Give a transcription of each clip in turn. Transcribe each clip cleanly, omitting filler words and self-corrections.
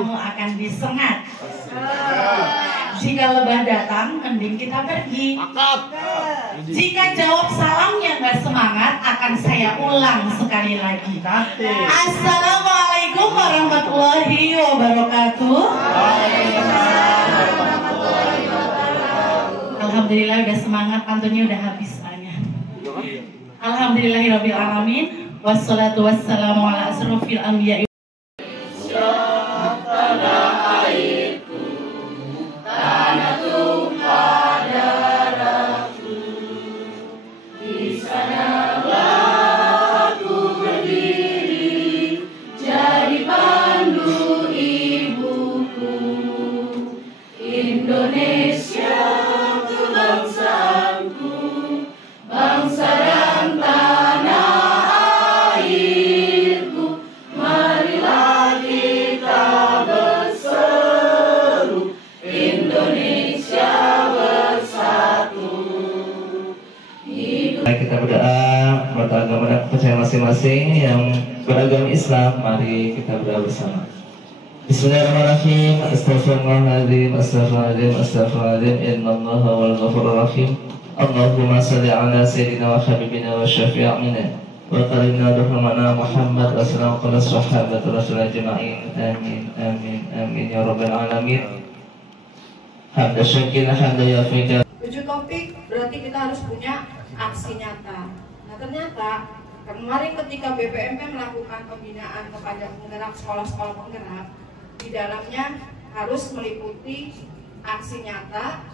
tamu akan disengat. Jika lebah datang, mending kita pergi. Jika jawab salamnya nggak semangat, akan saya ulang sekali lagi. Assalamualaikum warahmatullahi wabarakatuh. Alhamdulillah udah semangat, pantunnya udah habis soalnya. Alhamdulillahirabbil alamin. Wassalatu wassalamu ala asrofil anbiya. Kita berdoa buat agama dan kepercayaan masing-masing yang beragama Islam. Mari kita berdoa bersama. Bismillahirrahmanirrahim. Astaghfirullahaladzim, astaghfirullahaladzim, astaghfirullahaladzim. Innallaha wal ghafurur rahim. Allahumma salli ala sayyidina wa habibina wa syafi'ina wa karimna rahmana Muhammad wa sallam ala sahabat Rasulullah jema'in. Amin, amin, amin ya rabbal alamin. Hamda syakir, hamda yafiqah. 7 topik berarti kita harus punya aksi nyata. Nah ternyata kemarin ketika BPMP melakukan pembinaan kepada penggerak sekolah-sekolah penggerak, di dalamnya harus meliputi aksi nyata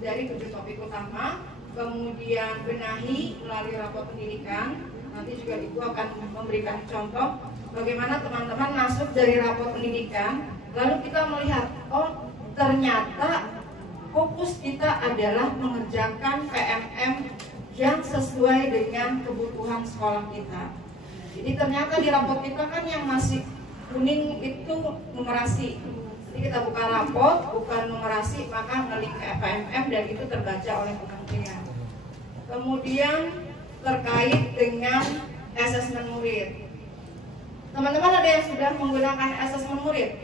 dari 7 topik utama, kemudian benahi melalui rapor pendidikan. Nanti juga Ibu akan memberikan contoh bagaimana teman-teman masuk dari rapor pendidikan, lalu kita melihat, oh ternyata fokus kita adalah mengerjakan PMM yang sesuai dengan kebutuhan sekolah kita. Jadi ternyata di rapor kita kan yang masih kuning itu numerasi. Jadi kita buka rapor, bukan numerasi, maka ngelik ke PMM dan itu terbaca oleh kementerian. Kemudian terkait dengan asesmen murid. Teman-teman ada yang sudah menggunakan asesmen murid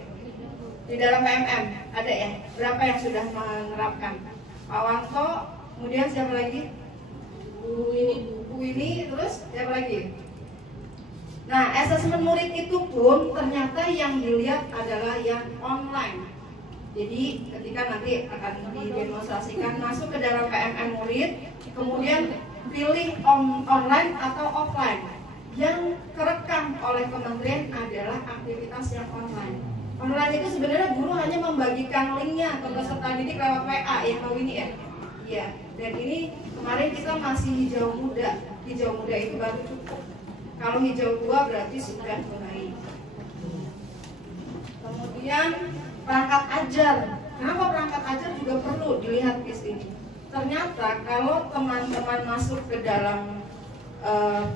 di dalam PMM? Ada ya? Berapa yang sudah menerapkan? Pak Wanto, kemudian siapa lagi? Bu ini, terus siapa lagi? Nah, asesmen murid itu pun ternyata yang dilihat adalah yang online. Jadi ketika nanti akan didemonstrasikan masuk ke dalam PMM murid, kemudian pilih online atau offline. Yang kerekam oleh kementerian adalah aktivitas yang online. Online itu sebenarnya guru hanya membagikan linknya ke peserta didik lewat WA ya Pak Winnie ya. Iya. Dan ini kemarin kita masih hijau muda. Hijau muda itu baru cukup. Kalau hijau tua berarti sudah mulai. Kemudian perangkat ajar. Kenapa perangkat ajar juga perlu dilihat di sini? Ternyata kalau teman-teman masuk ke dalam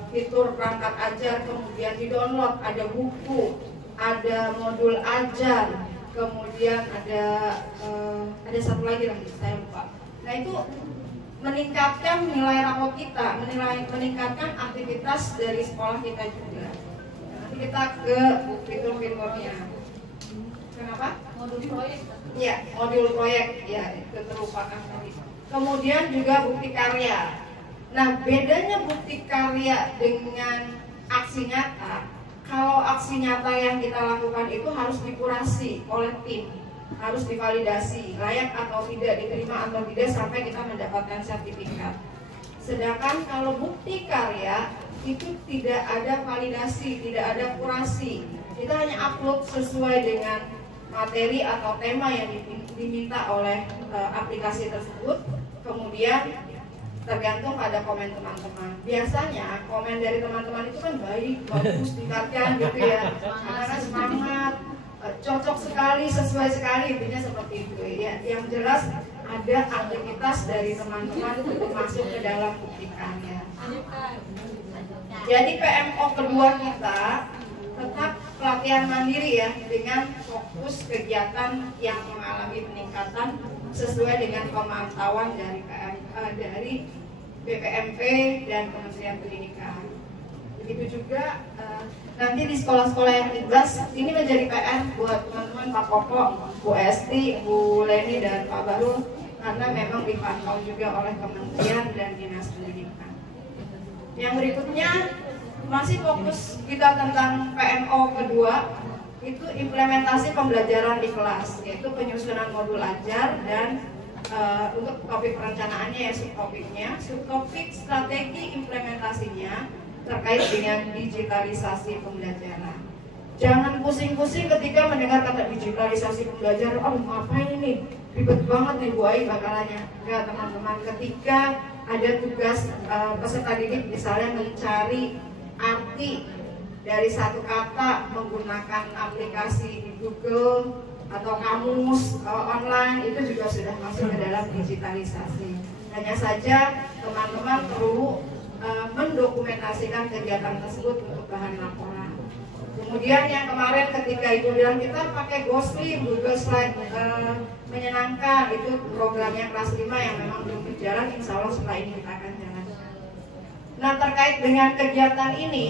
fitur perangkat ajar, kemudian di-download ada buku, ada modul ajar, kemudian ada satu lagi saya lupa. Nah itu meningkatkan nilai rapor kita, meningkatkan aktivitas dari sekolah kita juga. Nanti kita ke fitur-fiturnya. Kenapa? Modul proyek. Iya, modul proyek. Ya, itu terlupakan tadi. Kemudian juga bukti karya. Nah, bedanya bukti karya dengan aksi nyata, kalau aksi nyata yang kita lakukan itu harus dikurasi oleh tim, harus divalidasi, layak atau tidak, diterima atau tidak sampai kita mendapatkan sertifikat. Sedangkan kalau bukti karya itu tidak ada validasi, tidak ada kurasi. Kita hanya upload sesuai dengan materi atau tema yang diminta oleh aplikasi tersebut. Kemudian tergantung pada komen teman-teman. Biasanya komen dari teman-teman itu kan baik, bagus, tingkatkan gitu ya. Karena semangat, cocok sekali, sesuai sekali, intinya seperti itu ya. Yang jelas ada aktivitas dari teman-teman untuk masuk ke dalam buktikannya. Jadi PMO kedua kita tetap pelatihan mandiri ya, dengan fokus kegiatan yang mengalami peningkatan sesuai dengan pemantauan dari BPMP dan Kementerian Pendidikan. Begitu juga nanti di sekolah-sekolah yang ikhlas ini menjadi PR buat teman-teman Pak Koko, Bu Esti, Bu Leni dan Pak Baru, karena memang dipantau juga oleh Kementerian dan Dinas Pendidikan. Yang berikutnya masih fokus kita tentang PMO kedua, itu implementasi pembelajaran di kelas, yaitu penyusunan modul ajar dan untuk topik perencanaannya ya subtopik strategi implementasinya terkait dengan digitalisasi pembelajaran. Jangan pusing-pusing ketika mendengar kata digitalisasi pembelajaran, oh ngapain ini, ribet banget nih Bu Ai bakalannya. Enggak teman-teman, ketika ada tugas peserta didik misalnya mencari arti dari satu kata menggunakan aplikasi di Google atau kamus online, itu juga sudah masuk ke dalam digitalisasi. Hanya saja teman-teman perlu mendokumentasikan kegiatan tersebut untuk bahan laporan. Kemudian yang kemarin ketika Ibu bilang kita pakai Ghostly, Google Slide menyenangkan, itu programnya kelas 5 yang memang belum berjalan, insya Allah setelah ini kita akan jalankan. Nah terkait dengan kegiatan ini,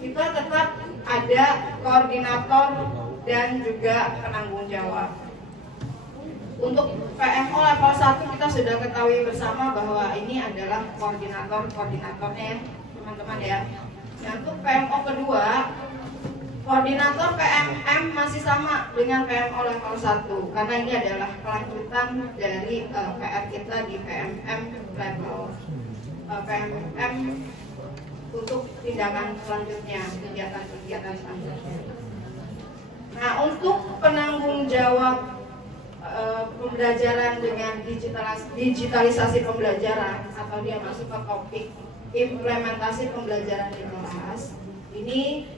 kita tetap ada koordinator dan juga penanggung jawab. Untuk PMO level 1 kita sudah ketahui bersama bahwa ini adalah koordinatornya ya teman-teman ya. Nah untuk PMO kedua, koordinator PMM masih sama dengan PMO level 1 karena ini adalah kelanjutan dari PR kita di PMM level PMM untuk tindakan selanjutnya, kegiatan-kegiatan selanjutnya. Nah, untuk penanggung jawab pembelajaran dengan digitalisasi pembelajaran atau dia masuk ke topik implementasi pembelajaran di kelas, ini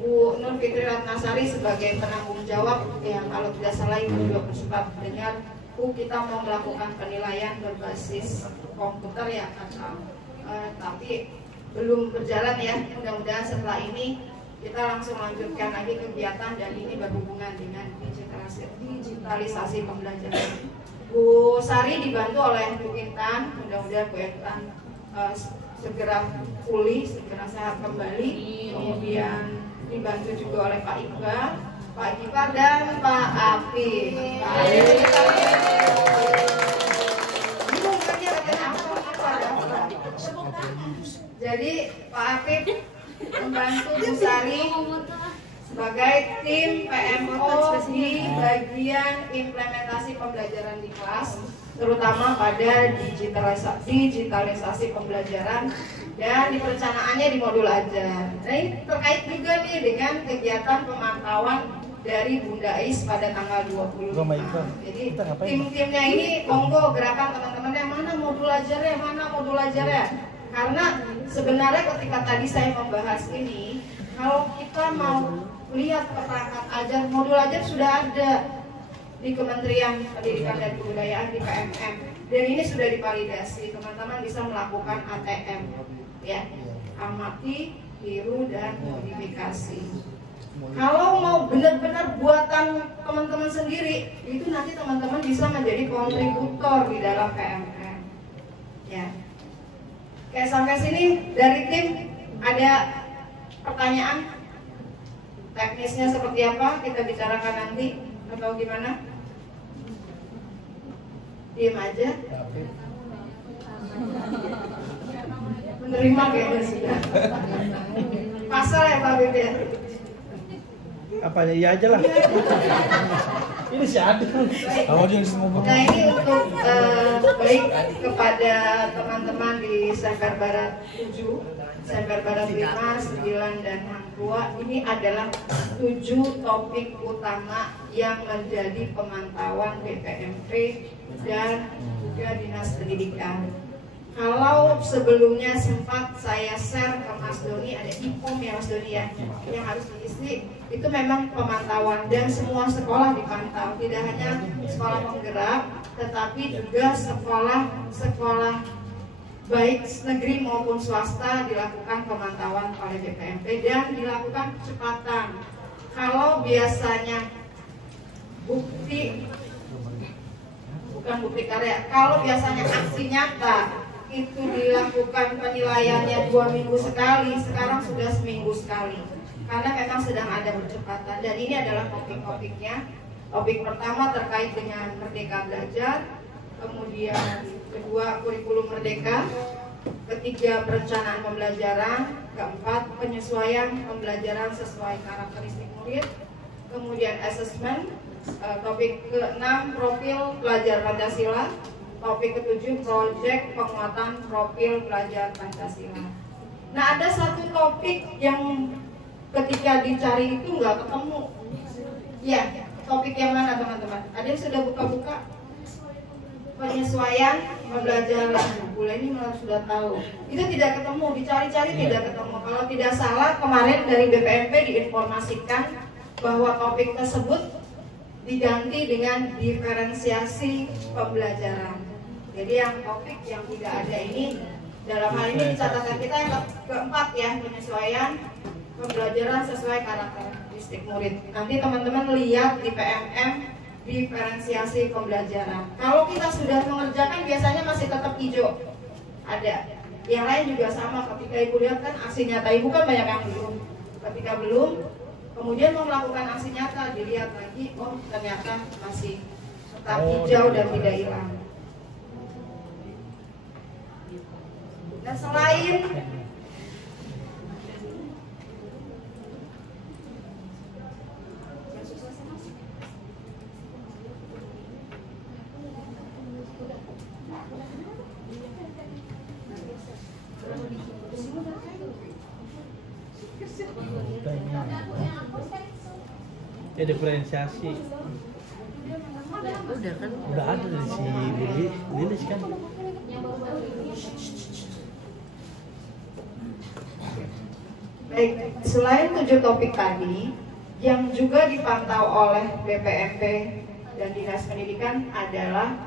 Bu Nur Fitri Ratnasari sebagai penanggung jawab yang kalau tidak salah Ibu juga bersempat dengar, Bu kita mau melakukan penilaian berbasis komputer ya tapi belum berjalan ya, mudah-mudahan setelah ini kita langsung lanjutkan lagi kegiatan dan ini berhubungan dengan digitalisasi pembelajaran. Bu Sari dibantu oleh Bu Intan, mudah-mudahan Bu Intan segera pulih, segera sehat kembali. Kemudian dibantu juga oleh Pak Iqbal, Pak Iqbal dan Pak Afi. Jadi Pak Afif membantu Bu Sari sebagai tim PMO di bagian implementasi pembelajaran di kelas, terutama pada digitalisasi pembelajaran dan di perencanaannya di modul ajar. Nah ini terkait juga nih dengan kegiatan pemantauan dari Bunda Ais pada tanggal 25. Jadi tim-timnya ini monggo gerakan teman-teman yang mana modul ajarnya, karena sebenarnya ketika tadi saya membahas ini, kalau kita mau lihat perangkat ajar, modul ajar sudah ada di Kementerian Pendidikan dan Kebudayaan di PMM dan ini sudah divalidasi, teman-teman bisa melakukan ATM ya, amati, tiru dan modifikasi. Kalau mau benar-benar buatan teman-teman sendiri, itu nanti teman-teman bisa menjadi kontributor di dalam PMM ya. Oke, sampai sini dari tim ada pertanyaan teknisnya seperti apa kita bicarakan nanti atau gimana? Diam aja. Menerima kayaknya sudah. Pasal ya Pak Bebe. Apanya iya aja lah. Ini sih ada. Nah ini untuk baik kepada teman-teman di Semper Barat 7, Semper Barat 5, 9 dan Hang Tua. Ini adalah 7 topik utama yang menjadi pemantauan BPMP dan juga Dinas Pendidikan. Kalau sebelumnya sempat saya share ke Mas Doni, ada IPOM ya Mas Doni ya, yang harus diisi, itu memang pemantauan dan semua sekolah dipantau, tidak hanya sekolah penggerak, tetapi juga sekolah baik negeri maupun swasta dilakukan pemantauan oleh BPMP dan dilakukan percepatan. Kalau biasanya bukan bukti karya, kalau biasanya aksi nyata itu dilakukan penilaiannya 2 minggu sekali, sekarang sudah seminggu sekali. Karena memang sedang ada percepatan. Dan ini adalah topik-topiknya. Topik pertama terkait dengan Merdeka Belajar, kemudian kedua kurikulum Merdeka, ketiga perencanaan pembelajaran, keempat penyesuaian pembelajaran sesuai karakteristik murid, kemudian assessment, topik ke-6 profil pelajar Pancasila, topik ke-7 proyek penguatan profil pelajar Pancasila. Nah, ada satu topik yang ketika dicari itu nggak ketemu. Ya, topik yang mana teman-teman? Ada yang sudah buka-buka? Penyesuaian pembelajaran. Bulan ini malah sudah tahu. Itu tidak ketemu, dicari-cari tidak ketemu. Kalau tidak salah, kemarin dari BPMP diinformasikan bahwa topik tersebut diganti dengan diferensiasi pembelajaran. Jadi yang topik yang tidak ada ini, dalam hal ini catatan kita yang keempat ya, penyesuaian pembelajaran sesuai karakteristik murid. Nanti teman-teman lihat di PMM diferensiasi pembelajaran. Kalau kita sudah mengerjakan biasanya masih tetap hijau. Ada. Yang lain juga sama. Ketika ibu lihat kan aksi nyata ibu kan banyak yang belum. Ketika belum, kemudian mau melakukan aksi nyata, dilihat lagi, oh ternyata masih tetap hijau dan tidak hilang. Dan selain ya diferensiasi udah ada dari si Lilis kan. Baik, selain 7 topik tadi yang juga dipantau oleh BPMP dan Dinas Pendidikan adalah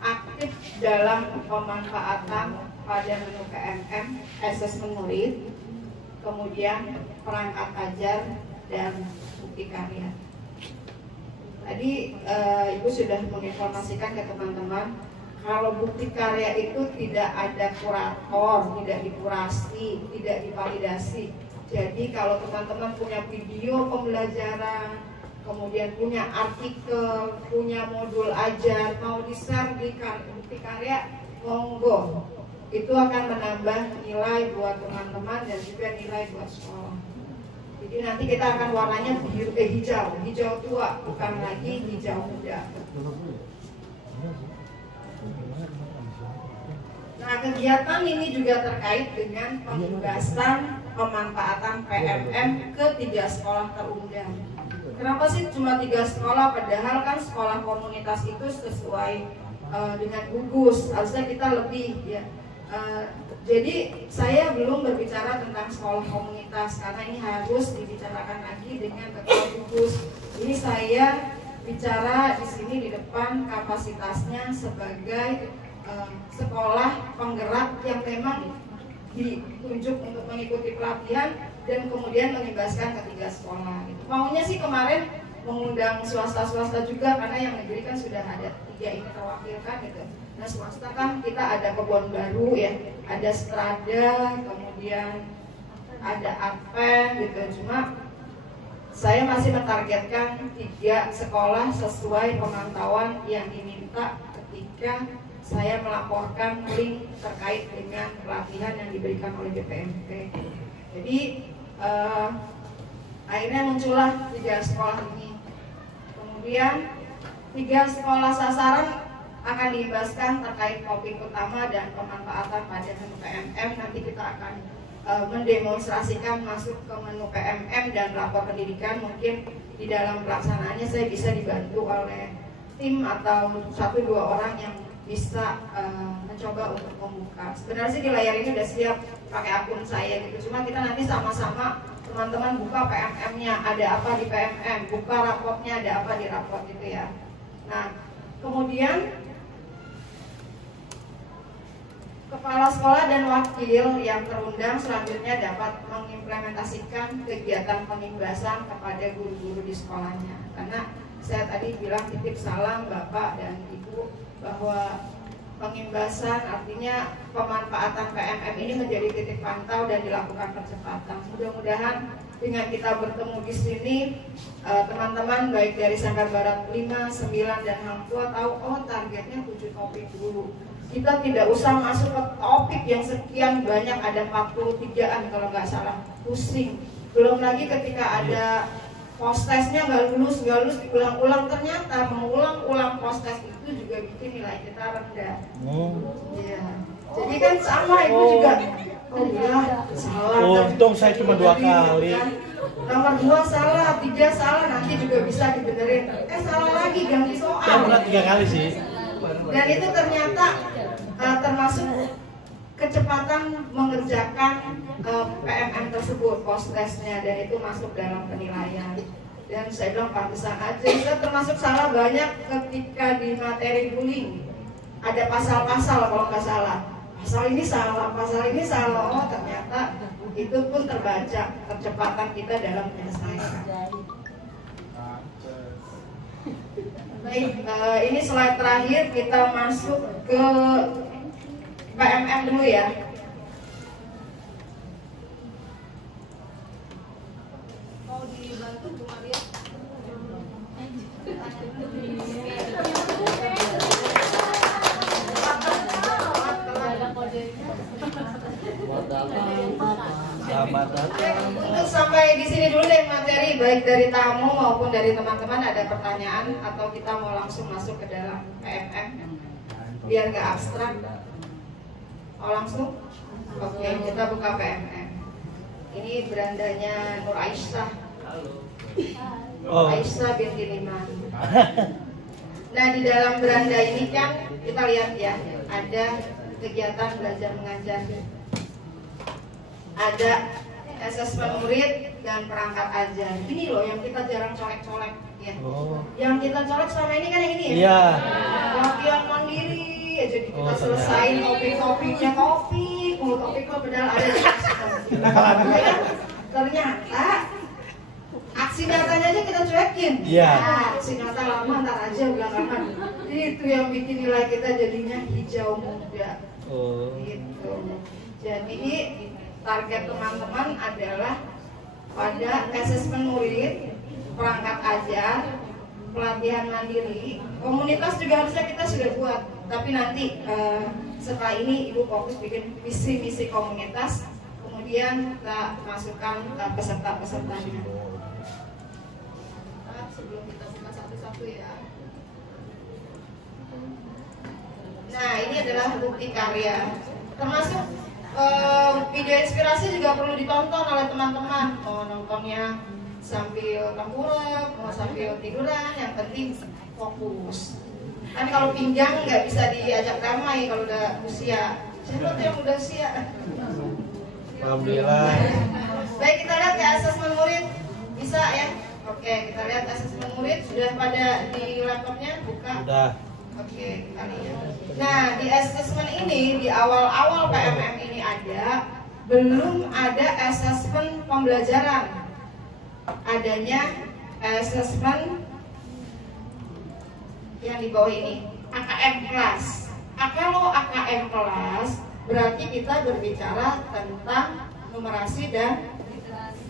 aktif dalam pemanfaatan pada menu PMM, asesmen murid, kemudian perangkat ajar dan bukti karya. Tadi Ibu sudah menginformasikan ke teman-teman kalau bukti karya itu tidak ada kurator, tidak dikurasi, tidak divalidasi. Jadi kalau teman-teman punya video pembelajaran, kemudian punya artikel, punya modul ajar, mau di-share di bukti karya, monggo. Itu akan menambah nilai buat teman-teman dan juga nilai buat sekolah. Jadi nanti kita akan warnanya hijau tua, bukan lagi hijau muda. Nah, kegiatan ini juga terkait dengan pembahasan pemanfaatan PMM ke 3 sekolah terundang. Kenapa sih cuma 3 sekolah? Padahal kan sekolah komunitas itu sesuai dengan gugus. Harusnya kita lebih ya. Jadi saya belum berbicara tentang sekolah komunitas karena ini harus dibicarakan lagi dengan ketua gugus. Ini saya bicara di sini di depan kapasitasnya sebagai sekolah penggerak yang memang ditunjuk untuk mengikuti pelatihan dan kemudian mengimbaskan ke 3 sekolah. Gitu. Maunya sih kemarin mengundang swasta juga karena yang negeri kan sudah ada 3 ini terwakilkan gitu. Nah swasta kan kita ada Kebon Baru ya, ada Strada, kemudian ada Advent gitu. Cuma saya masih mentargetkan 3 sekolah sesuai pemantauan yang diminta ketika saya melaporkan link terkait dengan pelatihan yang diberikan oleh BPMP. Jadi akhirnya muncullah 3 sekolah ini. Kemudian 3 sekolah sasaran akan diimbaskan terkait topik utama dan pemanfaatan pada menu PMM. Nanti kita akan mendemonstrasikan masuk ke menu PMM dan rapor pendidikan. Mungkin di dalam pelaksanaannya saya bisa dibantu oleh tim atau 1-2 orang yang bisa mencoba untuk membuka. Sebenarnya sih di layar ini udah siap pakai akun saya gitu. Cuma kita nanti sama-sama teman-teman buka PMM-nya, ada apa di PMM, buka raportnya, ada apa di raport gitu ya. Nah, kemudian kepala sekolah dan wakil yang terundang selanjutnya dapat mengimplementasikan kegiatan pengimbasan kepada guru-guru di sekolahnya. Karena saya tadi bilang titip salam Bapak dan Ibu bahwa pengimbasan, artinya pemanfaatan PMM ini menjadi titik pantau dan dilakukan percepatan. Mudah-mudahan dengan kita bertemu di sini, teman-teman baik dari Sanggar Barat 5, 9, dan Hang Tua tahu, oh targetnya 7 topik dulu. Kita tidak usah masuk ke topik yang sekian banyak, ada 43-an kalau nggak salah, pusing. Belum lagi ketika ada post-testnya nggak lulus diulang-ulang, ternyata mengulang-ulang post-test itu juga bikin nilai kita rendah. Iya. Jadi kan sama itu juga. Oh iya, salah. Untung saya cuma 2 kali. Nomor 2 salah, 3 salah, nanti juga bisa dibenerin. Salah lagi, ganti soal. Saya pernah 3 kali sih. Dan itu ternyata termasuk kecepatan mengerjakan PMM tersebut, post testnya, dan itu masuk dalam penilaian. Dan saya bilang pantesan aja, kita termasuk salah banyak ketika di materi bullying. Ada pasal-pasal kalau nggak salah. Pasal ini salah, oh ternyata itu pun terbaca kecepatan kita dalam menyelesaikan. Baik, ini slide terakhir, kita masuk ke PMM dulu ya. Mau dibantu Bu Maria? Selamat datang. Untuk sampai di sini dulu deh materi, baik dari tamu maupun dari teman-teman. Ada pertanyaan atau kita mau langsung masuk ke dalam PMM biar nggak abstrak? Oh langsung? Oke, kita buka PMM. Ini berandanya Nur Aisyah. Aisyah binti Liman. Nah, di dalam beranda ini kan kita lihat ya, ada kegiatan belajar mengajar, ada asesmen murid dan perangkat ajar. Ini loh yang kita jarang colek-colek ya. Yang kita colek selama ini kan yang ini ya. Iya. Latihan mandiri ya, jadi kita selesain topik-topiknya, topik padahal ada di ternyata aksi nyatanya aja kita cuekin. Iya. Aksi nyata lama ntar aja belakangan. Itu yang bikin nilai kita jadinya hijau muda. Gitu. Jadi target teman-teman adalah pada asesmen murid, perangkat ajar, pelatihan mandiri, komunitas juga harusnya kita sudah buat. Tapi nanti setelah ini Ibu fokus bikin visi-misi komunitas, kemudian kita masukkan peserta-pesertanya. Sebelum kita buka satu-satu ya. Nah, ini adalah bukti karya. Termasuk video inspirasi juga perlu ditonton oleh teman-teman. Mau nontonnya sambil tengkurap, mau sambil tiduran, yang penting fokus. Kan kalau pinggang nggak bisa diajak damai kalau udah usia. Siapa tuh yang udah usia? Alhamdulillah. Baik, kita lihat ya asesmen murid. Bisa ya? Oke, kita lihat asesmen murid. Sudah pada di laptopnya? Buka. Udah. Oke, kita lihat. Nah, di asesmen ini, di awal-awal PMM ini belum ada asesmen pembelajaran. Adanya asesmen yang di bawah ini, AKM kelas. Kalau AKM kelas, berarti kita berbicara tentang numerasi dan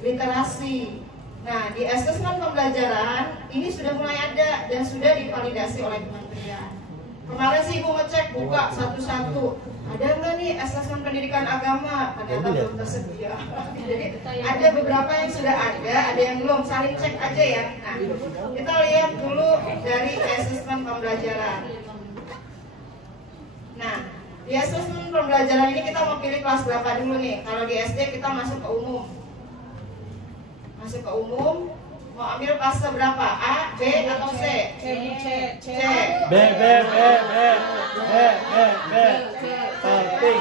literasi. Nah, di asesmen pembelajaran ini sudah mulai ada dan sudah divalidasi oleh kementerian. Kemarin sih Ibu ngecek buka satu-satu, ada nggak nih asesmen pendidikan agama? Ternyata belum tersedia. Jadi ada beberapa yang sudah ada yang belum. Saling cek aja ya. Nah, kita lihat dulu dari asesmen pembelajaran. Nah, di asesmen pembelajaran ini kita mau pilih kelas berapa dulu nih? Kalau di SD kita masuk ke umum. Mau ambil kelas berapa? A, B, atau C? C. B. Penting.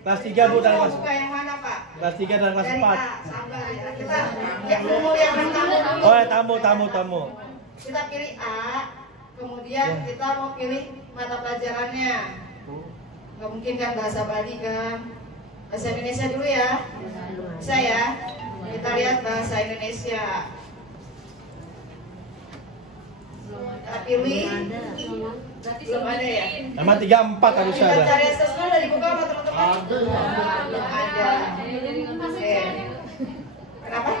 Kelas 3 Bu, dan kelas. Buka yang mana Pak? Kelas 3 dan kelas 4. Sabar ya. Kita yang umum yang tamu dulu. Tamu. Kita pilih A, kemudian kita mau pilih mata pelajarannya. Gak mungkin kan bahasa Bali kan? Bahasa Indonesia dulu ya. Bisa ya? Kita lihat bahasa Indonesia. pilih. Belum ada ya? Nama 34 harusnya Kita ada. cari asesmen dari Google apa teman-teman? Belum ada. Oke. Kenapa?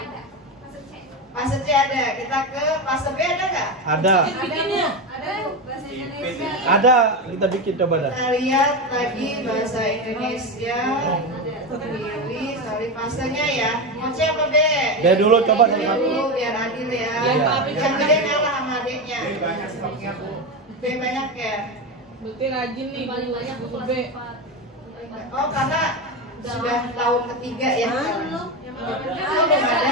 Fase C ada. Kita ke fase B ada nggak? Ada. Ada, kita bikin coba dah. Kita lihat lagi bahasa Indonesia. Pilih, sorry fasenya ya. Mau C apa B? B dulu coba B satu. dulu biar adil ya. Iya. Yang gede ngalah sama adiknya. B banyak ya. Berarti rajin nih, paling banyak buku B. Oh karena sudah tahun ketiga ya. Belum ada.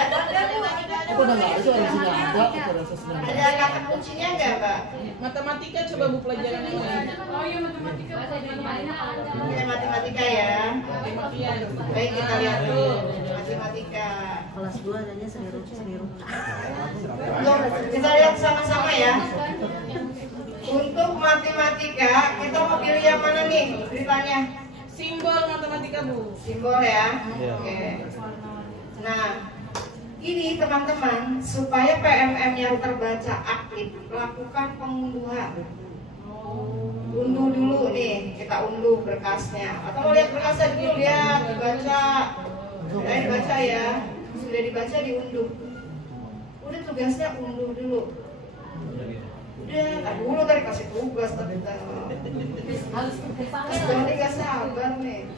Aku udah nggak ada, harusnya ada. Ada sesuatu. Ada kata kuncinya nggak, Mbak? Matematika coba bu pelajaran yang lain. Oh iya matematika. Ini matematika ya. Baik kita lihat dulu matematika. Kelas 2 adanya seniru. Untuk kita lihat sama-sama ya. Untuk matematika kita mau pilih yang mana nih beritanya? Simbol matematika bu. Simbol ya. Iya. Oke. Nah, ini teman-teman supaya PMM yang terbaca aktif lakukan pengunduhan. Unduh dulu nih, kita unduh berkasnya. Atau mau lihat berkasnya dulu lihat, dibaca. Sudah dibaca ya. Sudah dibaca diunduh. Udah tugasnya unduh dulu. Udah, tak dulu tadi kasih tugas tadi. Jadi gak sabar nih.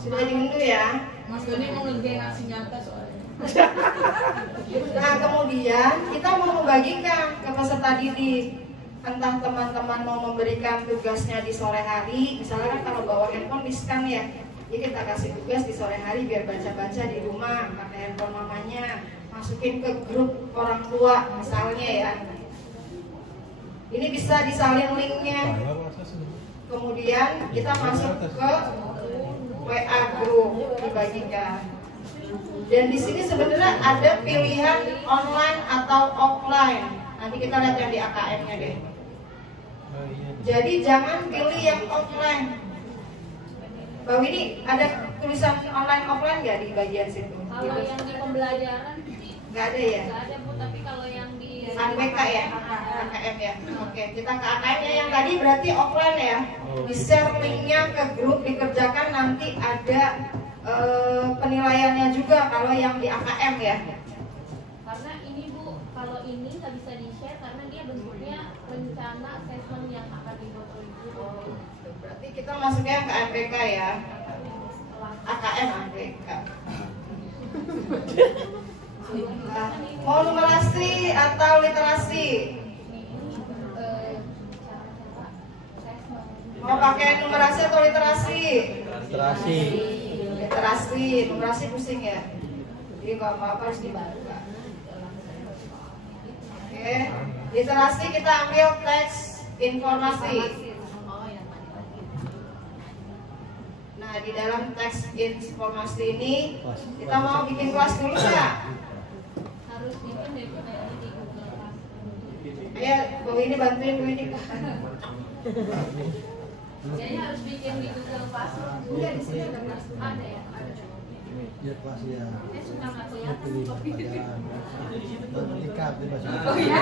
Sudah diunduh ya. Mas Doni mau ngerjain aksi nyata soalnya. Nah kemudian kita mau membagikan ke peserta didik. Entah teman-teman mau memberikan tugasnya di sore hari. Misalnya kan kalau bawa handphone di-scan ya. Jadi kita kasih tugas di sore hari biar baca-baca di rumah pakai handphone mamanya. Masukin ke grup orang tua misalnya ya. Ini bisa disalin linknya. Kemudian kita masuk ke WA group dibagikan. Dan di sini sebenarnya ada pilihan online atau offline. Nanti kita lihat yang di AKM-nya deh. Jadi jangan pilih yang offline. Bang ini ada tulisan online offline nggak di bagian situ? Kalau yang di pembelajaran Nggak ada ya? nggak ada bu, tapi kalau yang di AKM ya, AKM ya. Oke, kita ke AKM-nya yang tadi berarti offline ya. Di-share linknya ke grup dikerjakan nanti ada penilaiannya juga kalau yang di AKM ya. karena ini bu, kalau ini nggak bisa di-share karena dia bentuknya rencana assessment yang akan dibuat oleh guru. Berarti kita masuknya ke APK ya. AKM APK. Nah, mau numerasi atau literasi? Mau pakai numerasi atau literasi? Literasi. Literasi, numerasi pusing ya. Jadi kalau apa-apa harus dibaca. Oke, literasi kita ambil teks informasi. Nah, di dalam teks informasi ini kita mau bikin kelas dulu nggak? Harus bikin deh bu, kayaknya di Google Classroom. Ayo, Bu ini bantuin Bu ini. Jadi harus bikin di Google Classroom. Enggak, di sini ada kelas. Ada ya. Dia kelas ya. Saya suka nggak kelihatan. Pilih pelajaran. Ikat di bahasa. Oh iya.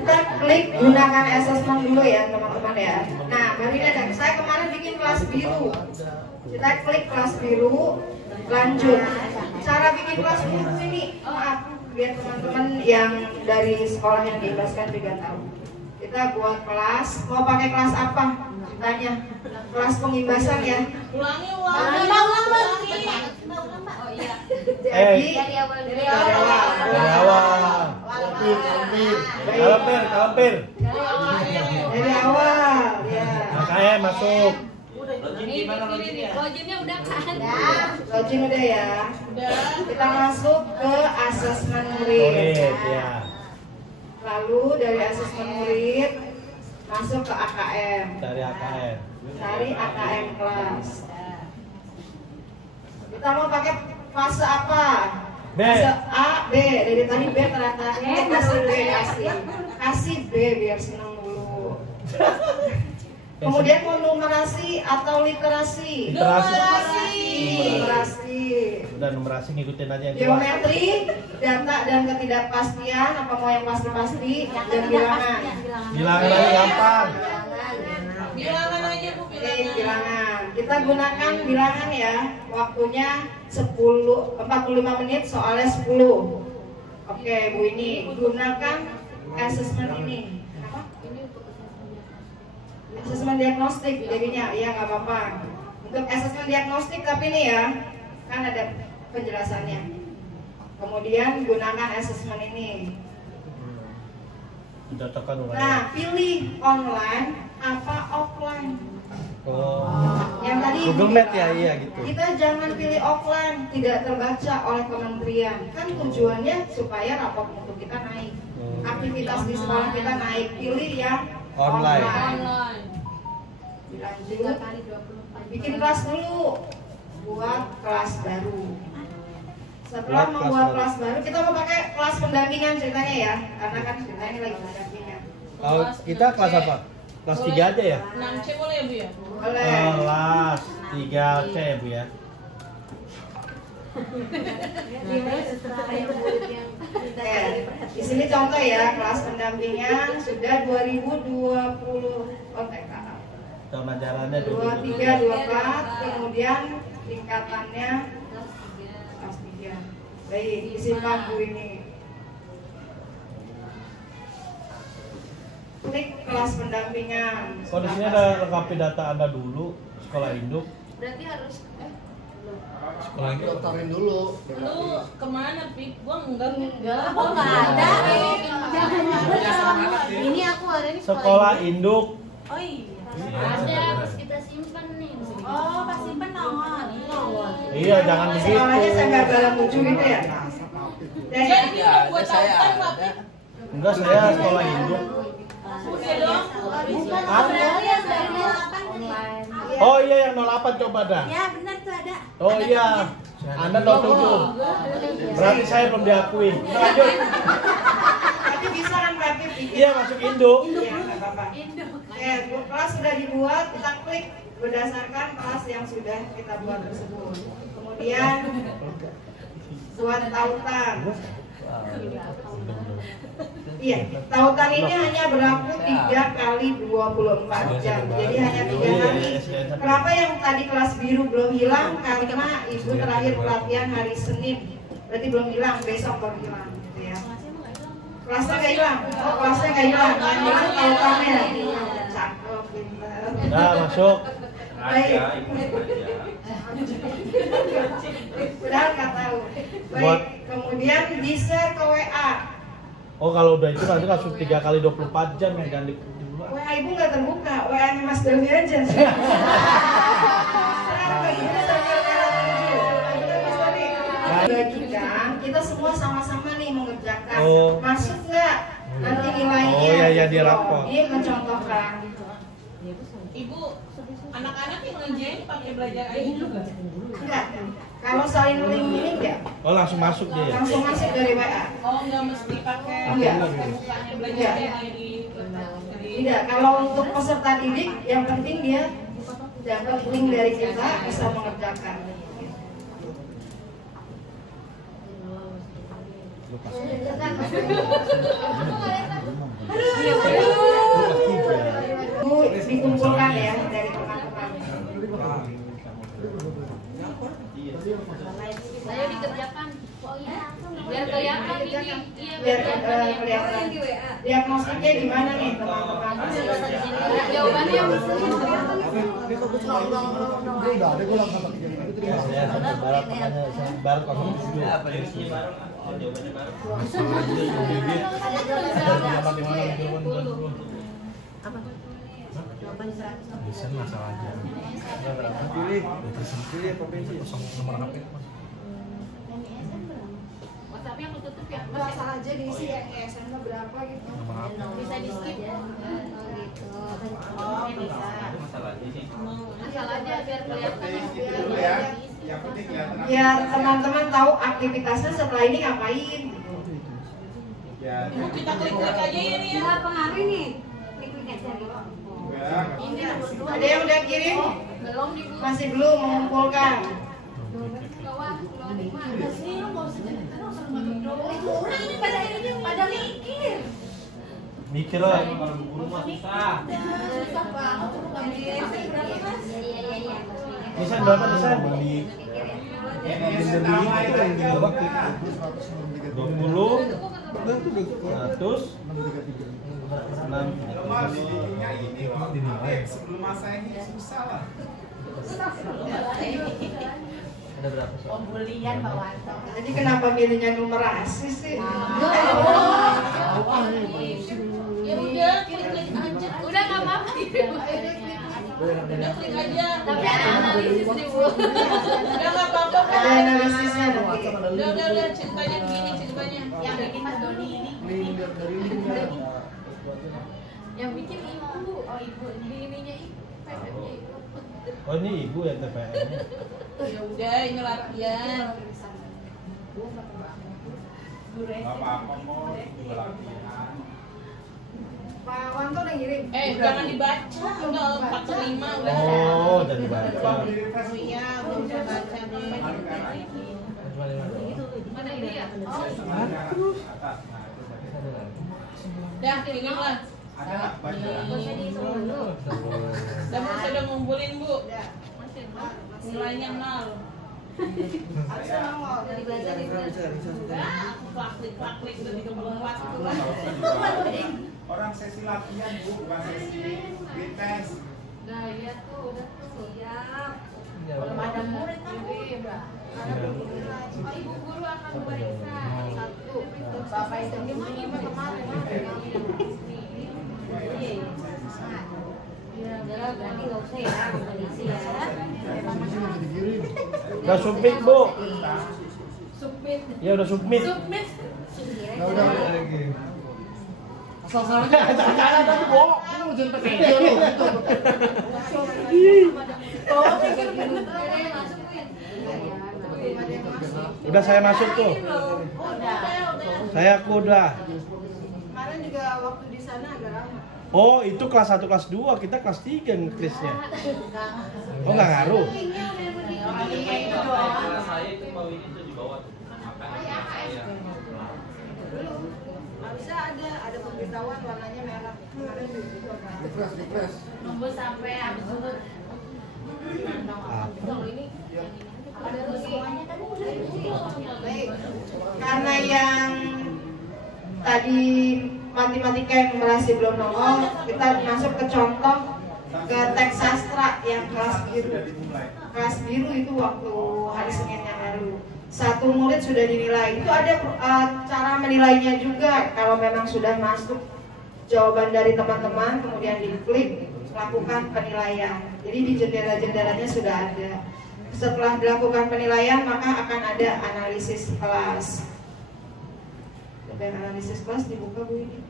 Kita klik gunakan assessment dulu ya teman-teman ya. Nah, baru ini ada. Saya kemarin bikin kelas biru. Kita klik kelas biru, lanjut. Cara bikin kelas biru ini, maaf, biar teman-teman yang dari sekolah yang diimbaskan juga tahu. Kita buat kelas, mau pakai kelas apa? Tanya. Kelas pengimbasan ya. Ulangi. Oh iya. Jadi Dari awal dari awal. Dari awal. Kalampir. Dari awal ya. AKM masuk. Ini dipilih nih, logiknya udah kan? Login udah ya. Udah. Kita masuk ke asesmen Murid murid. ya. Lalu dari asesmen murid masuk ke AKM. Dari AKM. Cari AKM kelas. Kita mau pakai fase apa? B. Fase A, B. Dari tadi B ternyata kasih B kasih. Kasih B biar seneng dulu. Kemudian mau numerasi atau literasi? Numerasi. Udah numerasi ngikutin aja yang tua. Geometri, data dan ketidakpastian, apa mau yang pasti-pasti, dan bilangan. Bilangan aja gampang. Bilangan aja Bu, Oke, bilangan. Kita gunakan bilangan ya. Waktunya 45 menit, soalnya 10. Oke, Bu, ini gunakan assessment ini. Apa? Asesmen diagnostik jadinya, iya nggak apa-apa. Untuk asesmen diagnostik tapi nih ya, kan ada penjelasannya. Kemudian gunakan asesmen ini. Udah tekan ulang. Nah, pilih online apa offline. Oh. Yang tadi Google Map ya, iya gitu. Kita jangan pilih offline, tidak terbaca oleh kementerian. Kan tujuannya supaya rapor mutu kita naik, aktivitas di sekolah kita naik. Pilih yang Online. Online. Dilanjut, bikin kelas dulu, buat kelas baru. Setelah Buat kelas membuat baru. kelas baru, kita mau pakai kelas pendampingan ceritanya ya, karena kan ceritanya lagi pendampingan. Oh, kita kelas apa? Kelas 3 aja ya? 6C boleh ya Bu ya? Boleh. Kelas 3C ya Bu ya? Di sini contoh ya, kelas pendampingan sudah 2020 TK. Tahun ajarannya 23, 24, kemudian tingkatannya kelas 3. Baik, disimpan Bu ini. Klik kelas pendampingan. Oh, di sini ada lengkapi data Anda dulu, sekolah induk. Berarti harus Sekolah induk. Daftarin dulu. Lu kemana Pip? Gua enggak. Aku nggak ada. Ini aku ada di Sekolah induk. Oh iya. ada harus kita simpan nih. Oh pas simpen nongol. Iya, jangan begitu. Sekolahnya sampai dalam 7 gitu ya. Dan Jadi ini udah buat tautan lah Pip. Enggak, saya sekolah induk. Udah dong. Oh iya, yang 08 coba dah. Ya benar tuh ada. Oh iya, Anda 07. Berarti saya belum diakui. Lanjut. tapi bisa kan praktik bikin. Iya, masuk induk. Iya, nggak apa-apa. Kelas sudah dibuat, kita klik berdasarkan kelas yang sudah kita buat tersebut. Kemudian buat tautan. Iya, tautan ini hanya berlaku 3 kali 24 jam. Jadi hanya 3 hari. Kenapa yang tadi kelas biru belum hilang? Karena ibu terakhir pelatihan hari Senin. Berarti belum hilang, besok baru hilang gitu ya. Kelasnya nggak hilang. Oh, kelasnya nggak hilang. Yang hilang tautannya. Cakep, pintar. Nah, masuk. Baik. Padahal nggak tahu. Baik, kemudian di-share ke WA. Oh, kalau udah itu nanti langsung 3 kali 24 jam ya, jangan di dulu. WA ibu nggak terbuka, WA-nya Mas Doni aja. Bagikan, kita semua sama-sama nih mengerjakan. Oh. Masuk nggak? Nanti nilainya. Oh, iya, iya, di rapor. Ini mencontohkan. Ibu, anak-anak yang ngerjain pakai belajar AI juga? Enggak. Kalau salin link ini enggak. Oh, langsung masuk dia ya? Langsung masuk dari WA. Oh, nggak mesti pakai Iya. bukannya belajar AI di Tidak, kalau untuk peserta didik yang penting dia dapat link dari kita bisa mengerjakan. Bu, dikumpulkan ya dari teman-teman. Saya dikerjakan. Oh iya, biar kelihatan ini. Iya, Biar kelihatan. kelihatan. Diagnostiknya di mana nih teman-teman? Jawabannya Udah ada gue langsung pakai gitu. Barat makanya barat 07. Apa ini barat? Jawabannya barat. Desain masalahnya. Pilih provinsi. Nomor apa? WhatsApp-nya aku tutup ya. Masalah aja diisi yang ESN berapa gitu. Bisa di skip. Oh, bisa. Asal aja biar kelihatan. Biar teman-teman tahu aktivitasnya setelah ini ngapain. Ibu kita klik-klik aja ya nih ya. Nggak pengaruh nih. Klik aja. Ada yang udah kirim? Belum nih Bu. Masih belum mengumpulkan. Bawah, mana sih? Orang ini pada mikir. Mikir lah. Susah banget tuh Desain berapa desain? 20, 100, 6. Sebelum masa ini susah lah. Ada berapa? Pembulian Pak Wanto. Jadi kenapa milihnya numerasi sih? Ya udah, klik aja. Udah nggak apa-apa. Udah klik aja. Tapi ada analisis nih Bu. Udah nggak apa-apa. Ada analisisnya nanti. Udah ceritanya begini ceritanya. Yang bikin Mas Doni ini. Yang bikin ibu. Oh ibu. Ininya ibu. PPM-nya ibu. Oh ini ibu yang TPM. Ya udah, ini latihan. Apa-apa mau latihan. Pak Wanto udah ngirim. Jangan dibaca. Udah 45 udah. Oh, udah dibaca. Oh iya, belum bisa baca nih. Mana ini ya? Oh. Dah, tinggal lah. Ada nggak baca? Udah ngumpulin Bu. Nilainya 0. Klik udah 34. Orang sesi latihan Bu, bukan sesi tes. Nah iya tuh, udah tuh. Siap. Belum ada murid kan Bu? Oh, ibu guru akan memeriksa. Satu. Bapak itu gimana kemarin? Ya, udah berarti nggak usah ya, kondisi ya. Udah submit Bu. Submit. Ya udah submit. Submit. Udah lagi. Asal-asalan cara tadi bohong. Lu jangan pakai dia lu. Oh, pikir bener. Masukin. Udah saya masuk tuh. Saya aku udah. Kemarin juga waktu di sana agak lama. Oh itu kelas 1 kelas 2, kita kelas 3 ngelisnya. Oh nggak ngaruh. Harusnya ada pemberitahuan warnanya merah. Kemarin juga. Refresh. Nunggu sampai habis dulu. Kalau ini ada semuanya kan udah. Baik. Karena yang tadi matematika yang numerasi belum nongol, kita masuk ke contoh ke teks sastra yang kelas biru. Kelas biru itu waktu hari Senin yang lalu. Satu murid sudah dinilai. Itu ada cara menilainya juga. Kalau memang sudah masuk jawaban dari teman-teman, kemudian diklik, lakukan penilaian. Jadi di jendela-jendelanya sudah ada. Setelah dilakukan penilaian, maka akan ada analisis kelas. Dan analisis kelas dibuka Bu ini.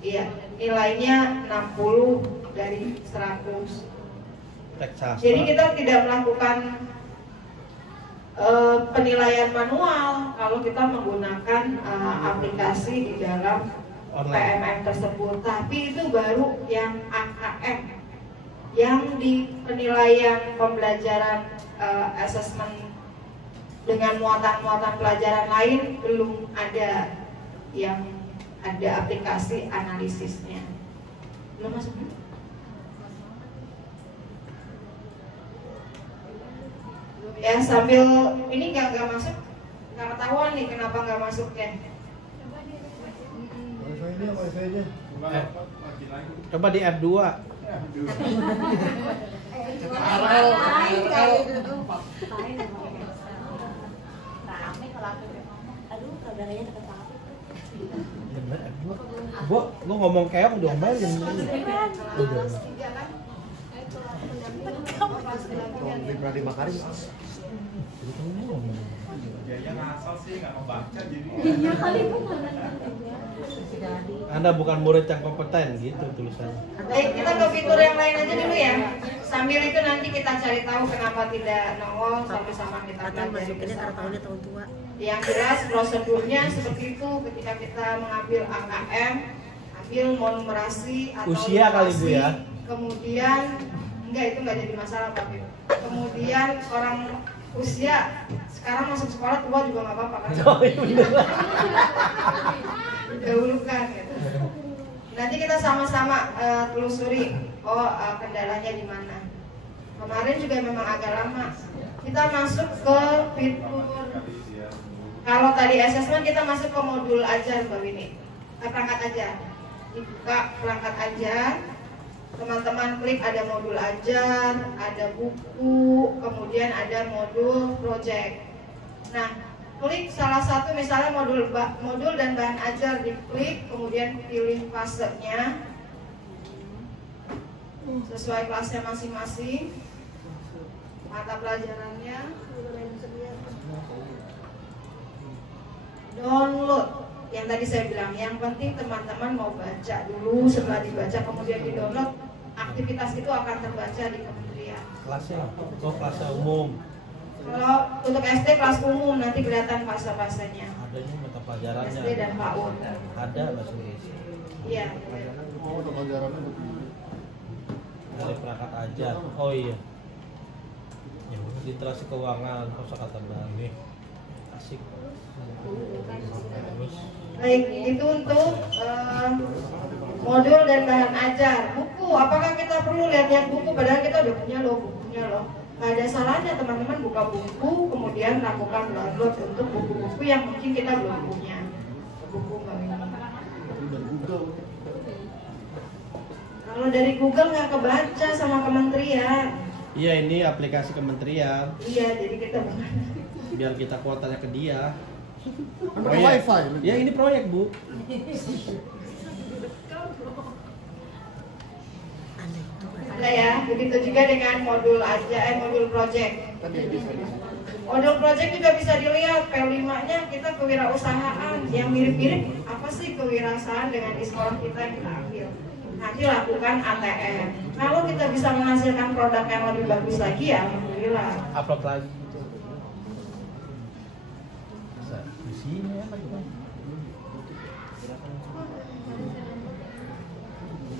Iya, nilainya 60 dari 100. Jadi kita tidak melakukan penilaian manual kalau kita menggunakan aplikasi di dalam PMM tersebut. Tapi itu baru yang AKM. Yang di penilaian pembelajaran assessment dengan muatan-muatan pelajaran lain belum ada yang ada aplikasi analisisnya. Belum masuk? Ya sambil ini nggak masuk, nggak ketahuan nih kenapa nggak masuknya. Wifi-nya, Wifi-nya. Coba di F2. Gua ngomong kayak udah omelin. Berarti Makarim. Dia ngasal sih nggak membaca jadi. Iya kali bukan. Anda bukan murid yang kompeten gitu tulisannya. Baik, kita ke fitur yang lain aja dulu ya. Sambil itu nanti kita cari tahu kenapa tidak nongol sampai sama kita pelajari bersama. Yang jelas prosedurnya seperti itu ketika kita mengambil AKM. ilmu numerasi atau Usia kali, Bu, ya? Kemudian enggak, itu enggak jadi masalah Pak Bim. Kemudian orang usia sekarang masuk sekolah tua juga nggak apa-apa kan? Oh, iya bener. Dahulukan gitu. Nanti kita sama-sama telusuri kendalanya di mana. Kemarin juga memang agak lama. Kita masuk ke fitur. Kalau tadi assessment kita masuk ke modul ajar Mbak Winnie. Perangkat ajar. Dibuka perangkat ajar. Teman-teman klik ada modul ajar, ada buku, kemudian ada modul project. Nah, klik salah satu misalnya modul dan bahan ajar, diklik, kemudian pilih fasenya sesuai kelasnya masing-masing, mata pelajarannya, download. Yang tadi saya bilang, yang penting teman-teman mau baca dulu, setelah dibaca kemudian di-download, aktivitas itu akan terbaca di kementerian. Kelasnya, kelasnya umum. Kalau untuk SD kelas umum nanti kelihatan fase-fasenya. Adanya mata pelajarannya. SD dan PAUD. Ada bahasa Indonesia. Iya. Oh, mata pelajarannya begini. Dari perangkat ajar. Oh iya. Ya, literasi keuangan, kosakata ini. Asik. Terus. Baik, itu untuk modul dan bahan ajar. Buku, apakah kita perlu lihat-lihat buku? Padahal kita udah punya loh bukunya loh. Gak ada salahnya teman-teman buka buku, kemudian lakukan download untuk buku-buku yang mungkin kita belum punya. Buku Mbak Winnie. Dari Google. Kalau dari Google nggak kebaca sama kementerian. Iya, ini aplikasi kementerian. Iya, jadi kita Biar kita kuotanya ke dia. Kan pakai wifi. Ya ini proyek, Bu. ada ya. Begitu juga dengan modul modul project. Modul project juga bisa dilihat P5-nya kita kewirausahaan. Yang mirip-mirip apa sih kewirausahaan dengan di sekolah kita yang kita ambil. Nanti lakukan ATM. Kalau kita bisa menghasilkan produk yang lebih bagus lagi ya alhamdulillah. Upload lagi. Di sini apa itu?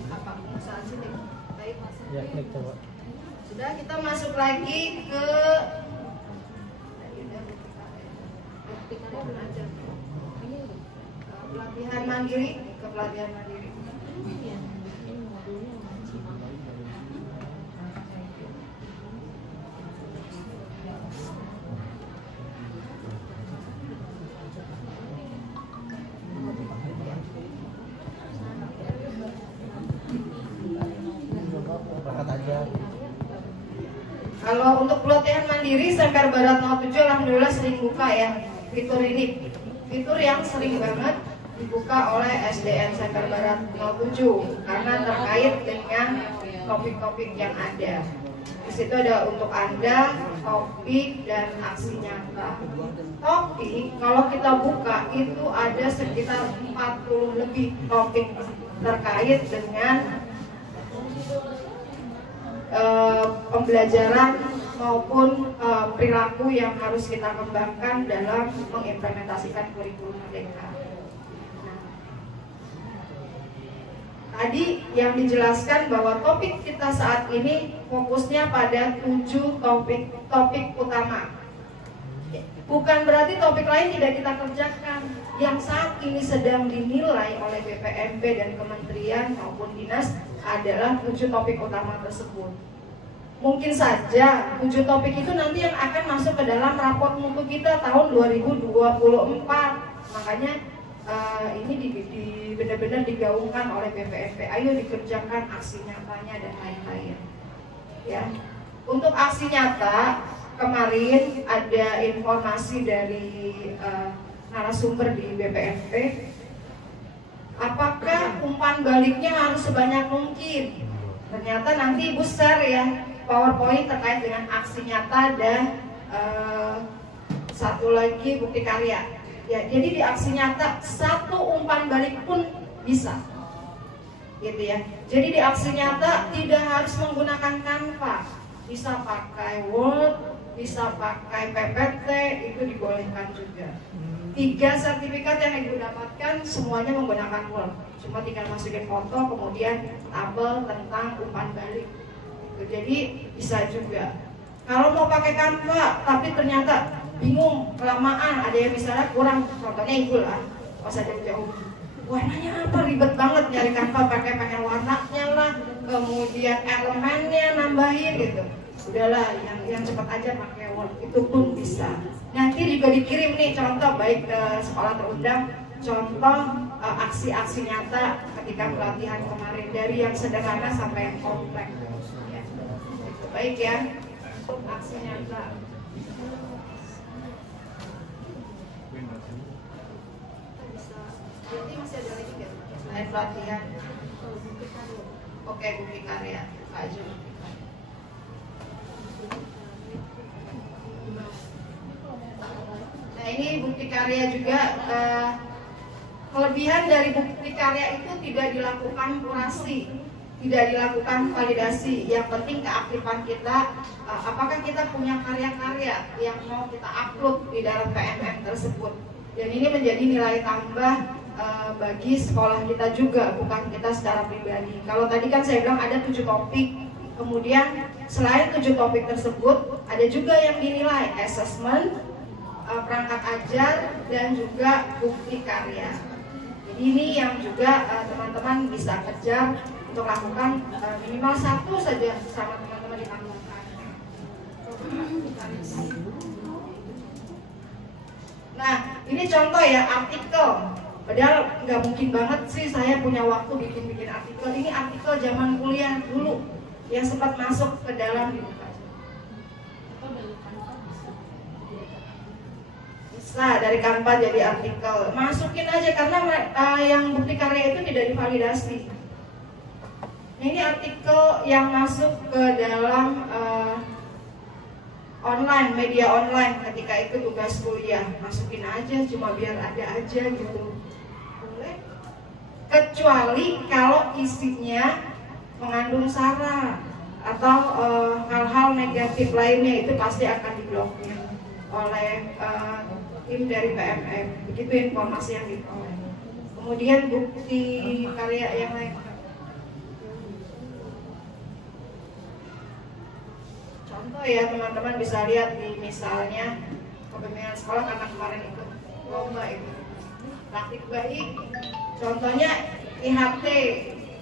Apa perusahaan sini? Baik. Ya, klik coba. Sudah, kita masuk lagi ke pelatihan mandiri, ke pelatihan mandiri. Kalau untuk pelatihan mandiri Semper Barat 07 alhamdulillah sering buka ya fitur ini. Fitur yang sering banget dibuka oleh SDN Semper Barat 07 karena terkait dengan topik-topik yang ada. Di situ ada untuk Anda topik dan aksi nyata. Topik kalau kita buka itu ada sekitar 40 lebih topik terkait dengan pembelajaran maupun perilaku yang harus kita kembangkan dalam mengimplementasikan kurikulum Merdeka. Nah, tadi yang dijelaskan bahwa topik kita saat ini fokusnya pada 7 topik utama. Bukan berarti topik lain tidak kita kerjakan. Yang saat ini sedang dinilai oleh BPMP dan kementerian maupun dinas adalah 7 topik utama tersebut. Mungkin saja 7 topik itu nanti yang akan masuk ke dalam raport mutu kita tahun 2024. Makanya ini benar-benar digaungkan oleh BPMP. Ayo dikerjakan aksi nyatanya dan lain-lain. Ya. Untuk aksi nyata kemarin ada informasi dari narasumber di BPMP. Apakah umpan baliknya harus sebanyak mungkin? Ternyata nanti Ibu share ya PowerPoint terkait dengan aksi nyata dan satu lagi bukti karya. Ya, jadi di aksi nyata 1 umpan balik pun bisa, gitu ya. Jadi di aksi nyata tidak harus menggunakan Canva, bisa pakai Word, bisa pakai PPT, itu dibolehkan juga. 3 sertifikat yang Ibu dapatkan semuanya menggunakan Word. Cuma tinggal masukin foto, kemudian tabel tentang umpan balik. Jadi bisa juga. Kalau mau pakai Canva, tapi ternyata bingung, kelamaan, ada yang misalnya kurang, contohnya Ibu lah, pas ada jauh. Warnanya apa, ribet banget nyari Canva, pengen warnanya lah, kemudian elemennya nambahin gitu. Udahlah, yang cepat aja pakai Word, itu pun bisa. Nanti juga dikirim nih contoh, baik ke sekolah terundang, contoh aksi-aksi nyata ketika pelatihan kemarin, dari yang sederhana sampai yang kompleks. Ya. Baik ya, aksi nyata. Jadi masih ada lagi nggak selain pelatihan? Oke, bukti karya, Pak Ju. Nah ini bukti karya juga. Kelebihan dari bukti karya itu tidak dilakukan kurasi, tidak dilakukan validasi. Yang penting keaktifan kita, apakah kita punya karya-karya yang mau kita upload di dalam PMM tersebut. Dan ini menjadi nilai tambah bagi sekolah kita juga, bukan kita secara pribadi. Kalau tadi kan saya bilang ada 7 topik, kemudian selain 7 topik tersebut ada juga yang dinilai assessment, perangkat ajar, dan juga bukti karya. Jadi ini yang juga teman-teman bisa kejar untuk lakukan minimal 1 saja sama teman-teman ditambahkan. Nah ini contoh ya, artikel. Padahal nggak mungkin banget sih saya punya waktu bikin artikel. Ini artikel zaman kuliah dulu yang sempat masuk ke dalam bisa dari Canva jadi artikel. Masukin aja karena yang bukti karya itu tidak divalidasi. Nah, ini artikel yang masuk ke dalam online, media online ketika itu tugas kuliah. Masukin aja cuma biar ada aja gitu. Kecuali kalau isinya mengandung sara atau hal-hal negatif lainnya, itu pasti akan diblokir oleh tim dari PMM. Begitu informasi yang diperoleh. Kemudian bukti karya yang lain. Contoh ya teman-teman bisa lihat di misalnya kepemimpinan sekolah karena kemarin itu lomba itu praktik baik. Contohnya IHT,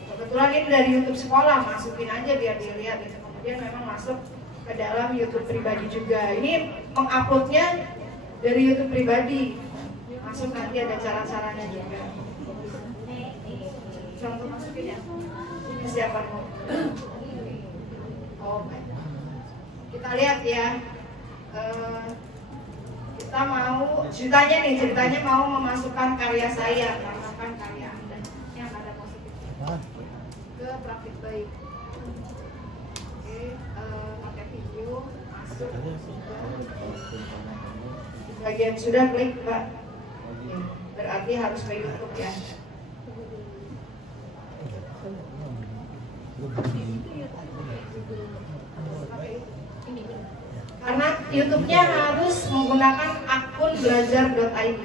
kebetulan ini dari YouTube sekolah, masukin aja biar dilihat gitu. Kemudian memang masuk ke dalam YouTube pribadi juga. Ini menguploadnya dari YouTube pribadi, masuk nanti ada cara-caranya juga. Contoh masukin ya. Ini siapa mau? Oh, kita lihat ya. Kita mau ceritanya mau memasukkan karya saya, memasukkan karya Anda yang ada positif ke praktik baik. Oke, pakai video masuk bagian sudah klik Pak. Oke, berarti harus ke YouTube ya. Karena YouTube-nya harus menggunakan akun belajar.id.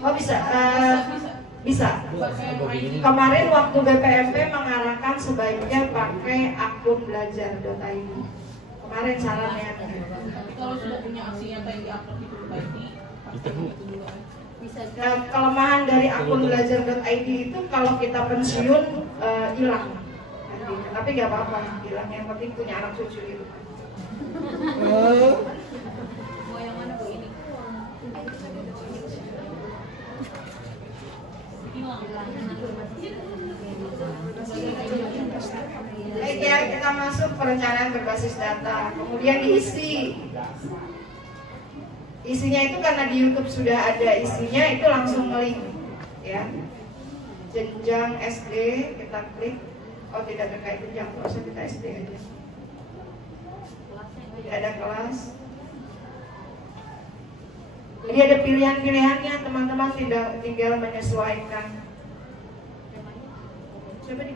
Oh bisa, bisa. Kemarin waktu BPMP mengarahkan sebaiknya pakai akun belajar.id. Kemarin sarannya. Tapi kalau sudah punya aksi nyata yang diupload di ID, Nah, kelemahan dari akun belajar.id itu kalau kita pensiun hilang. Tapi nggak apa-apa, hilang. Yang penting punya anak cucu itu. Mau yang mana Bu ini? Baik ya, kita masuk perencanaan berbasis data. Kemudian diisi. Isinya itu karena di YouTube sudah ada isinya, itu langsung nge-link ya. Jenjang SD kita klik. Oh tidak terkait jenjang, terus kita SD aja. Tidak ada kelas. Jadi ada pilihan-pilihannya, teman-teman tinggal menyesuaikan. Coba di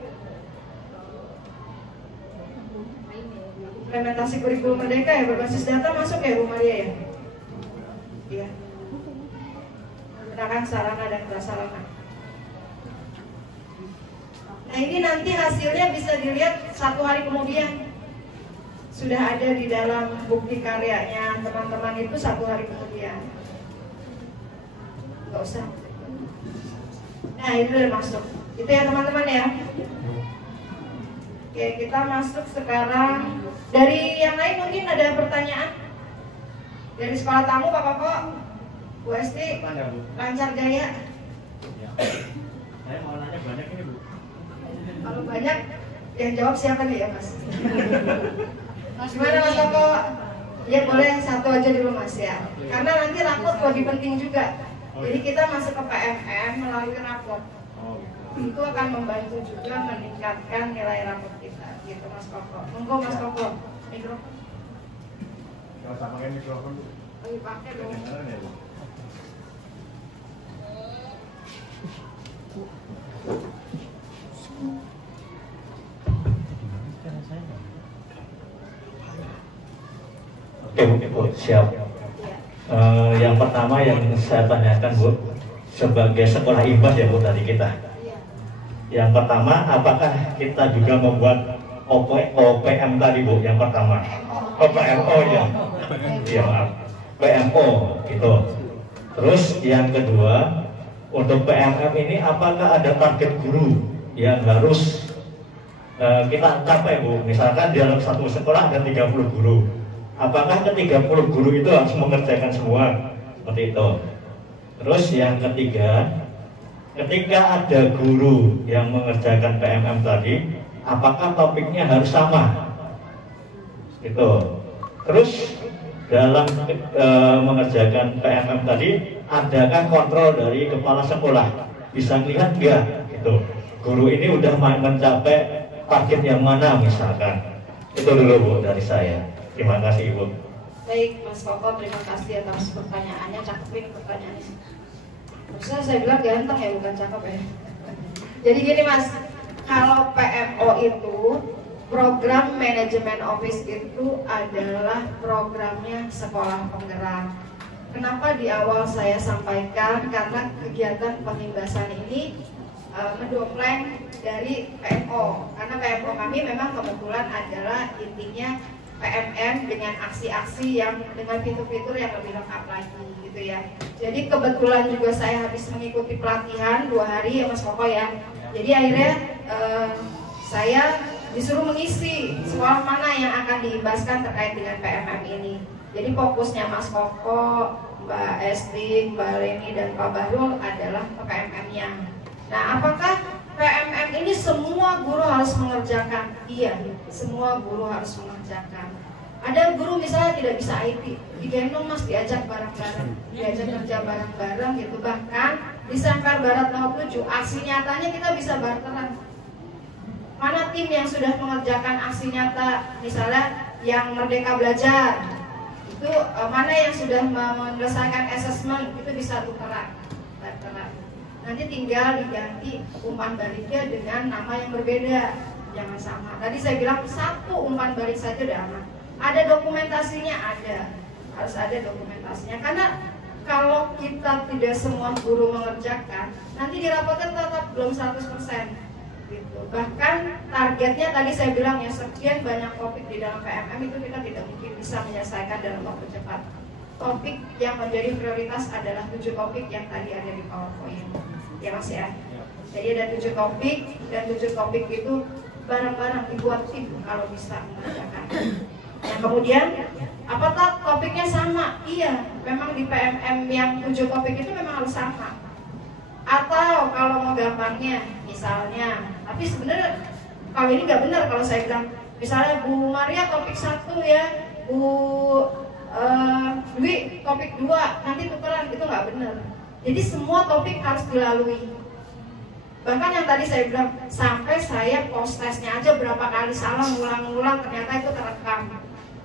implementasi kurikulum Merdeka ya, berbasis data masuk ya Bu Maria ya? Iya. Menggunakan sarana dan prasarana. Nah ini nanti hasilnya bisa dilihat 1 hari kemudian. Sudah ada di dalam bukti karyanya teman-teman itu 1 hari kemudian. Nggak usah. Nah itu udah masuk. Itu ya teman-teman ya. Oke, kita masuk sekarang. Dari yang lain mungkin ada pertanyaan? Dari sekolah tamu Pak Koko, Bu Esti, lancar jaya. Saya mau nanya banyak ini Bu. Kalau banyak, yang jawab siapa nih ya Mas? Gimana Mas Koko? Ya boleh 1 aja dulu Mas ya. Karena nanti rapot lebih penting juga. Jadi kita masuk ke PMM melalui rapot. Itu akan membantu juga meningkatkan nilai rapot kita. Gitu Mas Koko. Monggo Mas Koko. Mikrofon. Kalau sama kayak mikrofon Bu. Lagi pakai dong. Kedengeran ya Bu? Oke Bu, siap. Yang pertama yang saya tanyakan Bu, sebagai sekolah IMBAS ya Bu tadi kita. Yang pertama, apakah kita juga membuat OPM tadi Bu? Yang pertama, PMO ya, iya maaf, PMO gitu. Terus yang kedua, untuk PMM ini apakah ada target guru yang harus kita capai Bu? Misalkan di dalam satu sekolah ada 30 guru. Apakah ke 30 guru itu harus mengerjakan semua? Seperti itu. Terus yang ketiga, ketika ada guru yang mengerjakan PMM tadi, apakah topiknya harus sama? Itu. Terus dalam mengerjakan PMM tadi, adakah kontrol dari kepala sekolah? Bisa lihat nggak? Gitu. Guru ini udah mencapai target yang mana misalkan? Itu dulu Bu dari saya. Terima kasih Ibu. Baik Mas Koko, terima kasih atas pertanyaannya. Cakep ini pertanyaannya. Harusnya saya bilang ganteng ya, bukan cakep ya. Jadi gini Mas, kalau PMO itu program manajemen office itu adalah programnya sekolah penggerak. Kenapa di awal saya sampaikan? Karena kegiatan pengimbasan ini mendompleng dari PMO. Karena PMO kami memang kebetulan adalah intinya PMM dengan aksi-aksi yang dengan fitur-fitur yang lebih lengkap lagi gitu ya. Jadi kebetulan juga saya habis mengikuti pelatihan 2 hari ya Mas Koko ya. Jadi akhirnya saya disuruh mengisi sekolah mana yang akan diimbaskan terkait dengan PMM ini. Jadi fokusnya Mas Koko, Mbak Esti, Mbak Leni dan Pak Bahrul adalah PMM-nya. Nah, apakah PMM ini semua guru harus mengerjakan? Iya, semua guru harus mengerjakan. Ada guru misalnya tidak bisa IT, digendong Mas, diajak bareng-bareng, diajak kerja bareng-bareng gitu. Bahkan di Semper Barat 07, aksi nyatanya kita bisa barteran. Mana tim yang sudah mengerjakan aksi nyata, misalnya yang Merdeka Belajar, itu mana yang sudah menyelesaikan assessment, itu bisa tukeran, barteran. Nanti tinggal diganti umpan baliknya dengan nama yang berbeda, jangan sama. Tadi saya bilang 1 umpan balik saja udah aman. Ada dokumentasinya, harus ada dokumentasinya. Karena kalau kita tidak semua guru mengerjakan, nanti dirapotkan tetap belum 100%. Gitu. Bahkan targetnya tadi saya bilang ya, sekian banyak topik di dalam PMM itu kita tidak mungkin bisa menyelesaikan dalam waktu cepat. Topik yang menjadi prioritas adalah 7 topik yang tadi ada di PowerPoint. Ya Mas ya. Jadi ada 7 topik dan 7 topik itu bareng-bareng dibuat tim kalau bisa mengerjakan. Yang kemudian apakah topiknya sama? Iya, memang di PMM yang 7 topik itu memang harus sama. Atau kalau mau gampangnya, misalnya, tapi sebenarnya kalau ini nggak benar kalau saya bilang, misalnya Bu Maria topik 1 ya, Bu Dwi topik 2, nanti tukeran, itu nggak benar. Jadi semua topik harus dilalui. Bahkan yang tadi saya bilang, sampai saya post testnya aja berapa kali salah, ngulang-ngulang, ternyata itu terekam.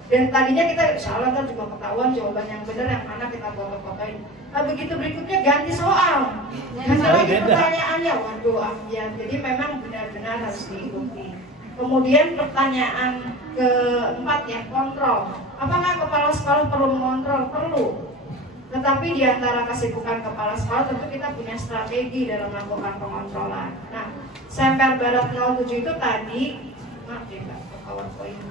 Dan tadinya kita salah kan juga ketahuan jawaban yang benar yang mana kita foto-fotoin. Nah begitu berikutnya ganti soal, ganti lagi pertanyaannya, waduh ya. Jadi memang benar-benar harus diikuti. Kemudian pertanyaan keempat ya, kontrol. Apakah kepala sekolah perlu mengontrol? Perlu. Tetapi di antara kesibukan kepala sekolah tentu kita punya strategi dalam melakukan pengontrolan. Nah, Semper Barat 07 itu tadi, maaf ya Mbak, PowerPoint.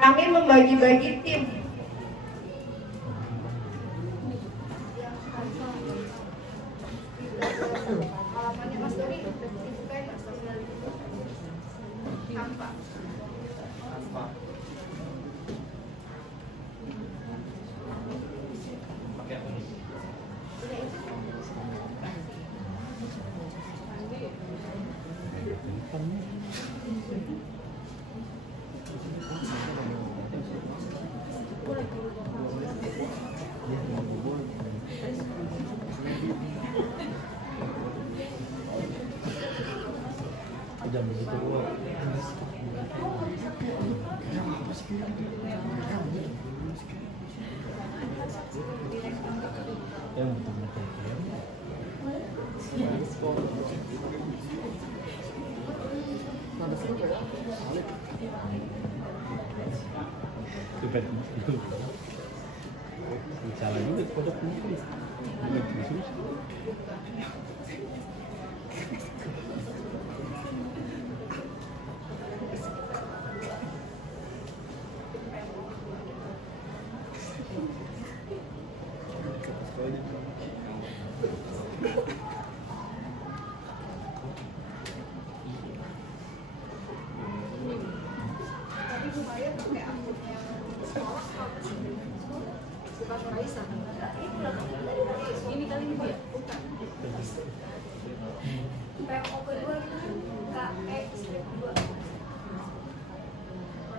Kami membagi-bagi tim. Halamannya Mas Doni dibukain Mas. Tampak.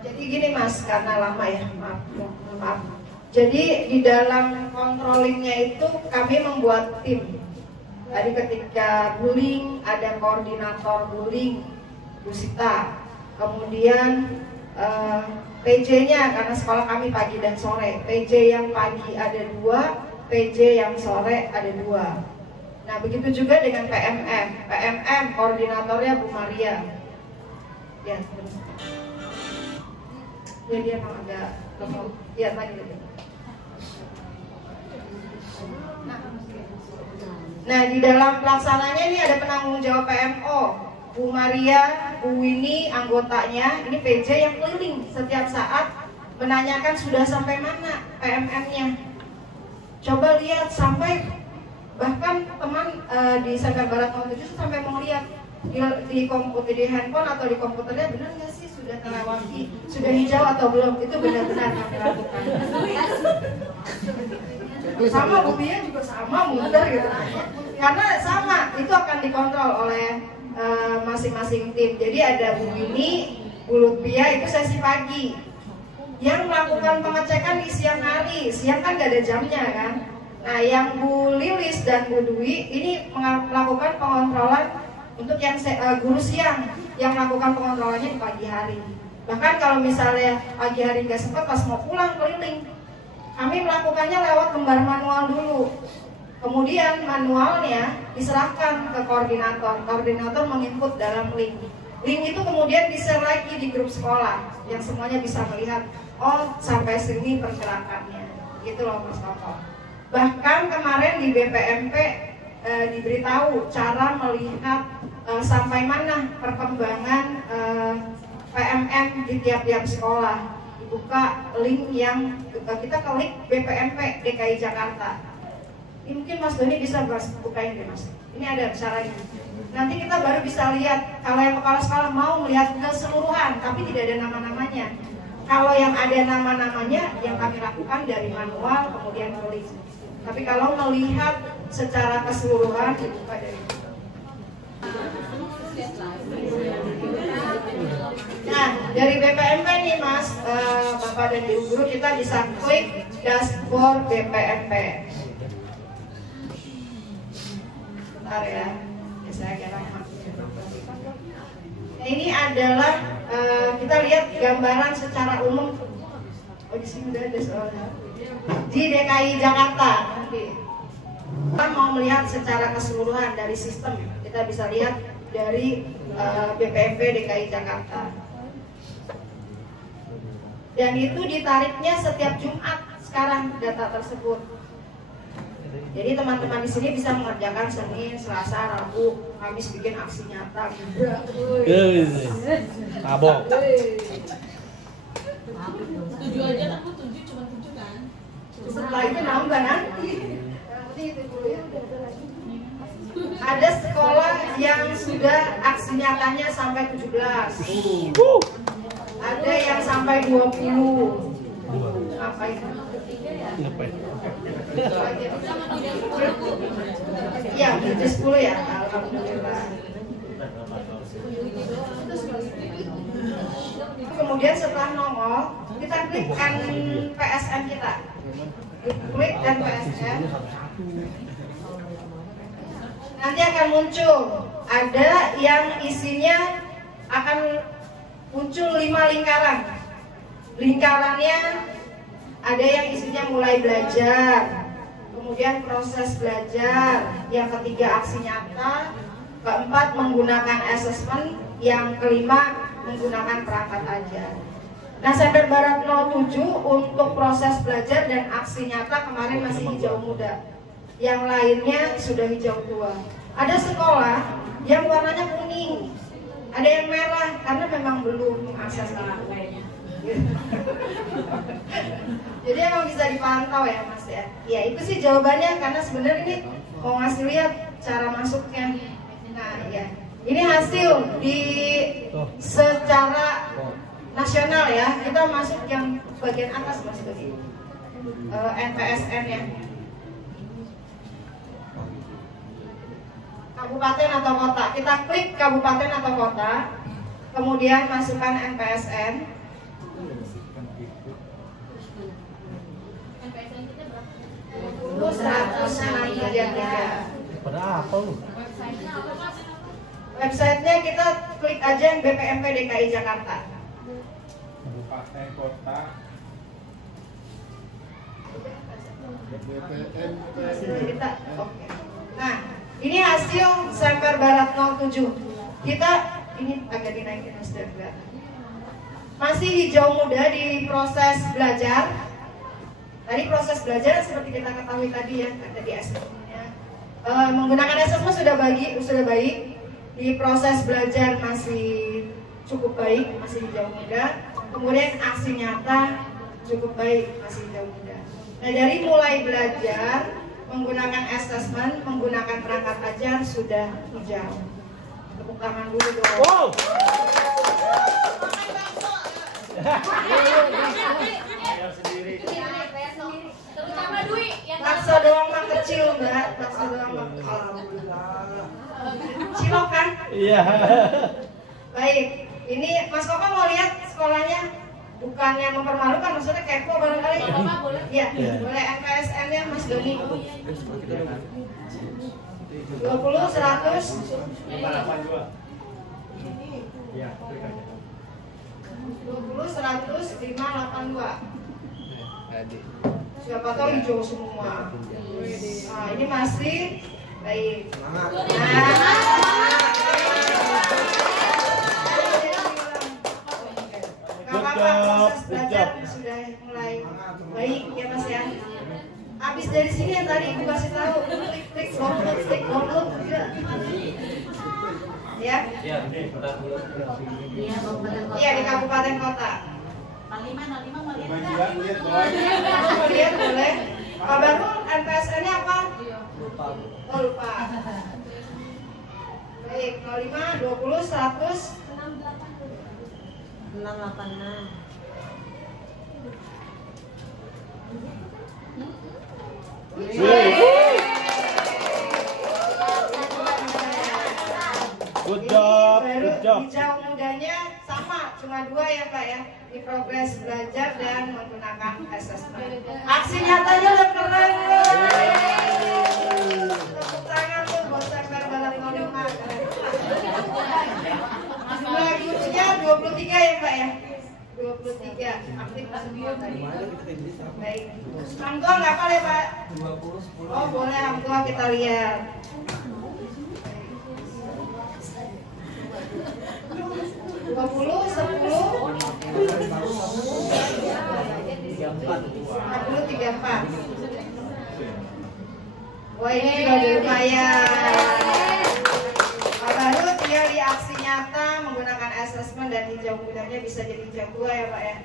Jadi gini Mas, karena lama ya, maaf. Jadi di dalam controllingnya itu kami membuat tim. Tadi ketika bullying ada koordinator bullying, Bu Sita. Kemudian PJ-nya karena sekolah kami pagi dan sore. PJ yang pagi ada 2, PJ yang sore ada 2. Nah begitu juga dengan PMM. PMM koordinatornya Bu Maria. Ya, dia emang agak lemot. Ya, lagi. Nah, di dalam pelaksananya ini ada penanggung jawab PMO, Bu Maria, Bu Winnie, anggotanya. Ini PJ yang keliling setiap saat menanyakan sudah sampai mana PMM-nya. Coba lihat sampai bahkan teman di Semper Barat 07 sampai mau lihat di komputer, di handphone atau di komputernya benar nggak sih sudah terlewati, sudah hijau atau belum. Itu benar-benar kami lakukan. Sama Bu Pia juga sama muter gitu. Karena sama, itu akan dikontrol oleh masing-masing tim. Jadi ada Bu Winnie, Bu Lutfia itu sesi pagi. Yang melakukan pengecekan di siang hari, siang kan gak ada jamnya kan. Nah yang Bu Lilis dan Bu Dwi ini melakukan pengontrolan untuk yang guru siang, yang melakukan pengontrolannya di pagi hari. Bahkan kalau misalnya pagi hari nggak sempat, pas mau pulang keliling, kami melakukannya lewat lembar manual dulu. Kemudian manualnya diserahkan ke koordinator. Koordinator menginput dalam link. Link itu kemudian di-share lagi di grup sekolah, yang semuanya bisa melihat, oh sampai sini pergerakannya. Gitu loh Mas Toto. Bahkan kemarin di BPMP diberitahu cara melihat sampai mana perkembangan PMM di tiap-tiap sekolah. Dibuka link yang kita klik BPMP DKI Jakarta. Ini mungkin Mas Doni bisa bukain deh Mas. Ini ada caranya. Nanti kita baru bisa lihat kalau yang kepala sekolah mau melihat keseluruhan, tapi tidak ada nama-namanya. Kalau yang ada nama-namanya yang kami lakukan dari manual kemudian klik. Tapi kalau melihat secara keseluruhan dibuka dari Nah, dari BPMP nih Mas, Bapak dan Ibu Guru, kita bisa klik dashboard BPMP. Bentar ya, saya agak lama. Nah, ini adalah kita lihat gambaran secara umum Oh di sini udah ada soalnya. Di DKI Jakarta nanti. Kita mau melihat secara keseluruhan dari sistem. Kita bisa lihat dari BPMP DKI Jakarta. Dan itu ditariknya setiap Jumat sekarang data tersebut. Jadi teman-teman di sini bisa mengerjakan Senin, Selasa, Rabu, Kamis bikin aksi nyata. Mabok. 7 aja aku 7 cuma 7 kan. Setelah itu nambah nanti. Nanti itu dulu ya. Ada sekolah yang sudah aksi nyatanya sampai 17. Ada yang sampai 20. Apa itu? Iya, itu 10 ya. Alhamdulillah. Kemudian setelah nongol, kita klik PSN kita. Klik dan PSN. Nanti akan muncul, ada yang isinya akan muncul 5 lingkaran. Lingkarannya ada yang isinya mulai belajar, kemudian proses belajar, yang ketiga aksi nyata, keempat menggunakan assessment, yang kelima menggunakan perangkat ajar. Nah, Semper Barat 07 untuk proses belajar dan aksi nyata kemarin masih hijau muda, yang lainnya sudah hijau tua. Ada sekolah yang warnanya kuning, ada yang merah karena memang belum mengakses lainnya. Jadi emang bisa dipantau ya Mas ya. Ya itu sih jawabannya, karena sebenarnya ini mau ngasih lihat cara masuknya. Nah ya, ini hasil di secara nasional ya. Kita masuk yang bagian atas Mas tadi, NPSN ya. Kabupaten atau kota. Kita klik kabupaten atau kota, kemudian masukkan NPSN. Terus 163. Pada apa lu? Websitenya kita klik aja yang BPMP DKI Jakarta. Kabupaten kota. Kita, oke. Nah, ini hasil Semper Barat 07. Kita ini agak dinaikin Mas Devga. Masih hijau muda di proses belajar. Tadi proses belajar seperti kita ketahui tadi ya, ada di assessment-nya. Menggunakan assessment sudah baik. Di proses belajar masih cukup baik, masih hijau muda. Kemudian aksi nyata cukup baik, masih hijau muda. Nah, dari mulai belajar, menggunakan assessment, menggunakan perangkat ajar sudah hijau. Tepuk tangan dulu dong. Wow. Terutama Dwi yang Bakso doang mah kecil Mbak, bakso doang mah cilok kan? Iya. Baik, ini Mas Koko mau lihat sekolahnya, bukannya mempermalukan, maksudnya kepo barangkali. Iya, boleh NPSN-nya Mas Doni. 20, 100, 20, 100, 582. Siapa tahu hijau semua. Nah, ini masih baik. Proses belajar sudah mulai baik ya Mas ya. Habis dari sini yang tadi Ibu kasih tahu, klik download juga. Ya? Iya di kabupaten kota. 05 Lihat boleh. Pak Baru NPSN-nya apa? Oh, lupa. Baik, 05, 20, 100, 686. Good job, baru good job. hijau mudanya sama, cuma 2 ya Pak ya, di progres belajar dan menggunakan assessment. Aksi nyatanya udah keren loh. Tepuk tangan tuh buat Semper Barat 05. Jumlah gurunya 23 ya Pak ya, 23 aktif semua tadi. Baik. Hang tua nggak apa ya Pak? 20, 10. Oh boleh hang tua kita lihat. 20, 10, 34. Wah ini juga lumayan. Pak Baru tinggal di aksi nyata menggunakan asesmen dan hijau mudanya bisa jadi hijau tua ya Pak ya.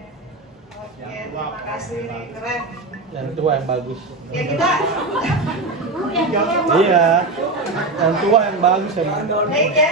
Oke, terima kasih nih, keren. Yang tua yang bagus. Ya kita. Iya, yang tua yang bagus ya. Baik ya.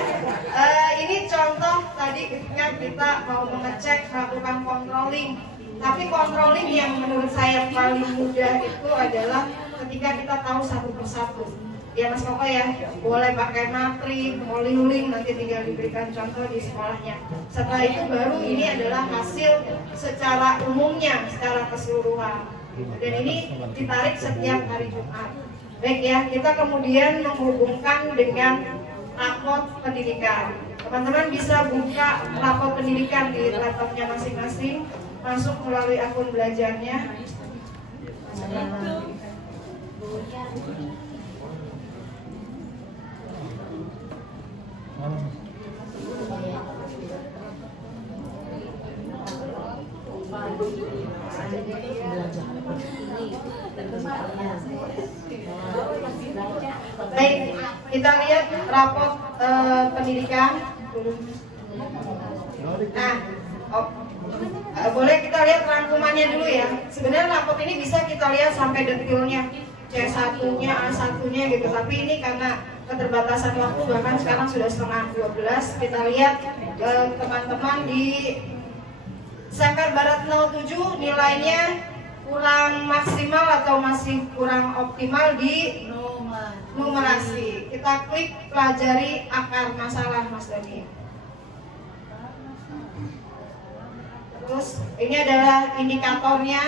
Ini contoh tadi ketika kita mau mengecek melakukan controlling. Tapi controlling yang menurut saya paling mudah itu adalah ketika kita tahu satu persatu. Ya Mas Koko ya, boleh pakai matrik, moling, nanti tinggal diberikan contoh di sekolahnya. Setelah itu baru ini adalah hasil secara umumnya, secara keseluruhan. Dan ini ditarik setiap hari Jumat. Baik ya, kita kemudian menghubungkan dengan rapot pendidikan. Teman-teman bisa buka rapot pendidikan di laptopnya masing-masing, masuk melalui akun belajarnya. Baik, kita lihat rapot pendidikan. Nah, boleh kita lihat rangkumannya dulu ya. Sebenarnya rapot ini bisa kita lihat sampai detailnya, C1-nya, A1-nya gitu. Tapi ini karena keterbatasan waktu, bahkan sekarang sudah setengah 12. Kita lihat teman-teman di Semper Barat 07 nilainya kurang maksimal atau masih kurang optimal di numerasi. Kita klik pelajari akar masalah Mas Doni. Terus ini adalah indikatornya.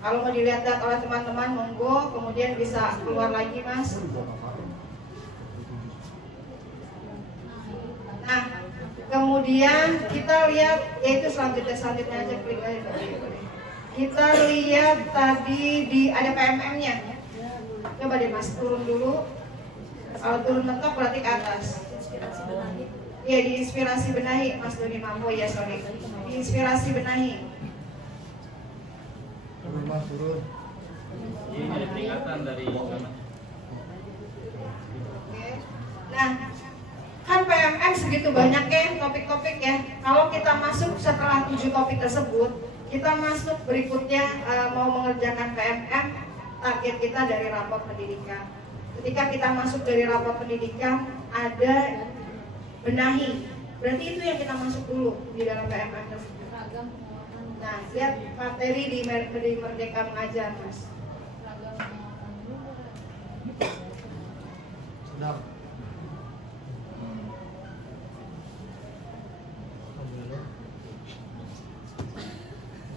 Kalau mau dilihat oleh teman-teman monggo, kemudian bisa keluar lagi Mas. Nah, kemudian kita lihat, yaitu selanjutnya aja klik lagi. Kita lihat tadi di ada PMM-nya. Coba deh Mas turun dulu. Kalau turun mentok berarti ke atas. Iya di inspirasi benahi Mas Doni Mampo ya sorry. Di inspirasi benahi. Mas turun. Ini ada peringatan dari sana. Nah, kan PMM segitu banyak ya topik-topik ya. Kalau kita masuk setelah 7 topik tersebut, kita masuk berikutnya mau mengerjakan PMM, target kita dari rapor pendidikan. Ketika kita masuk dari rapor pendidikan, ada benahi. Berarti itu yang kita masuk dulu di dalam PMM tersebut. Nah, lihat materi di Merdeka Mengajar, Mas. Sedap.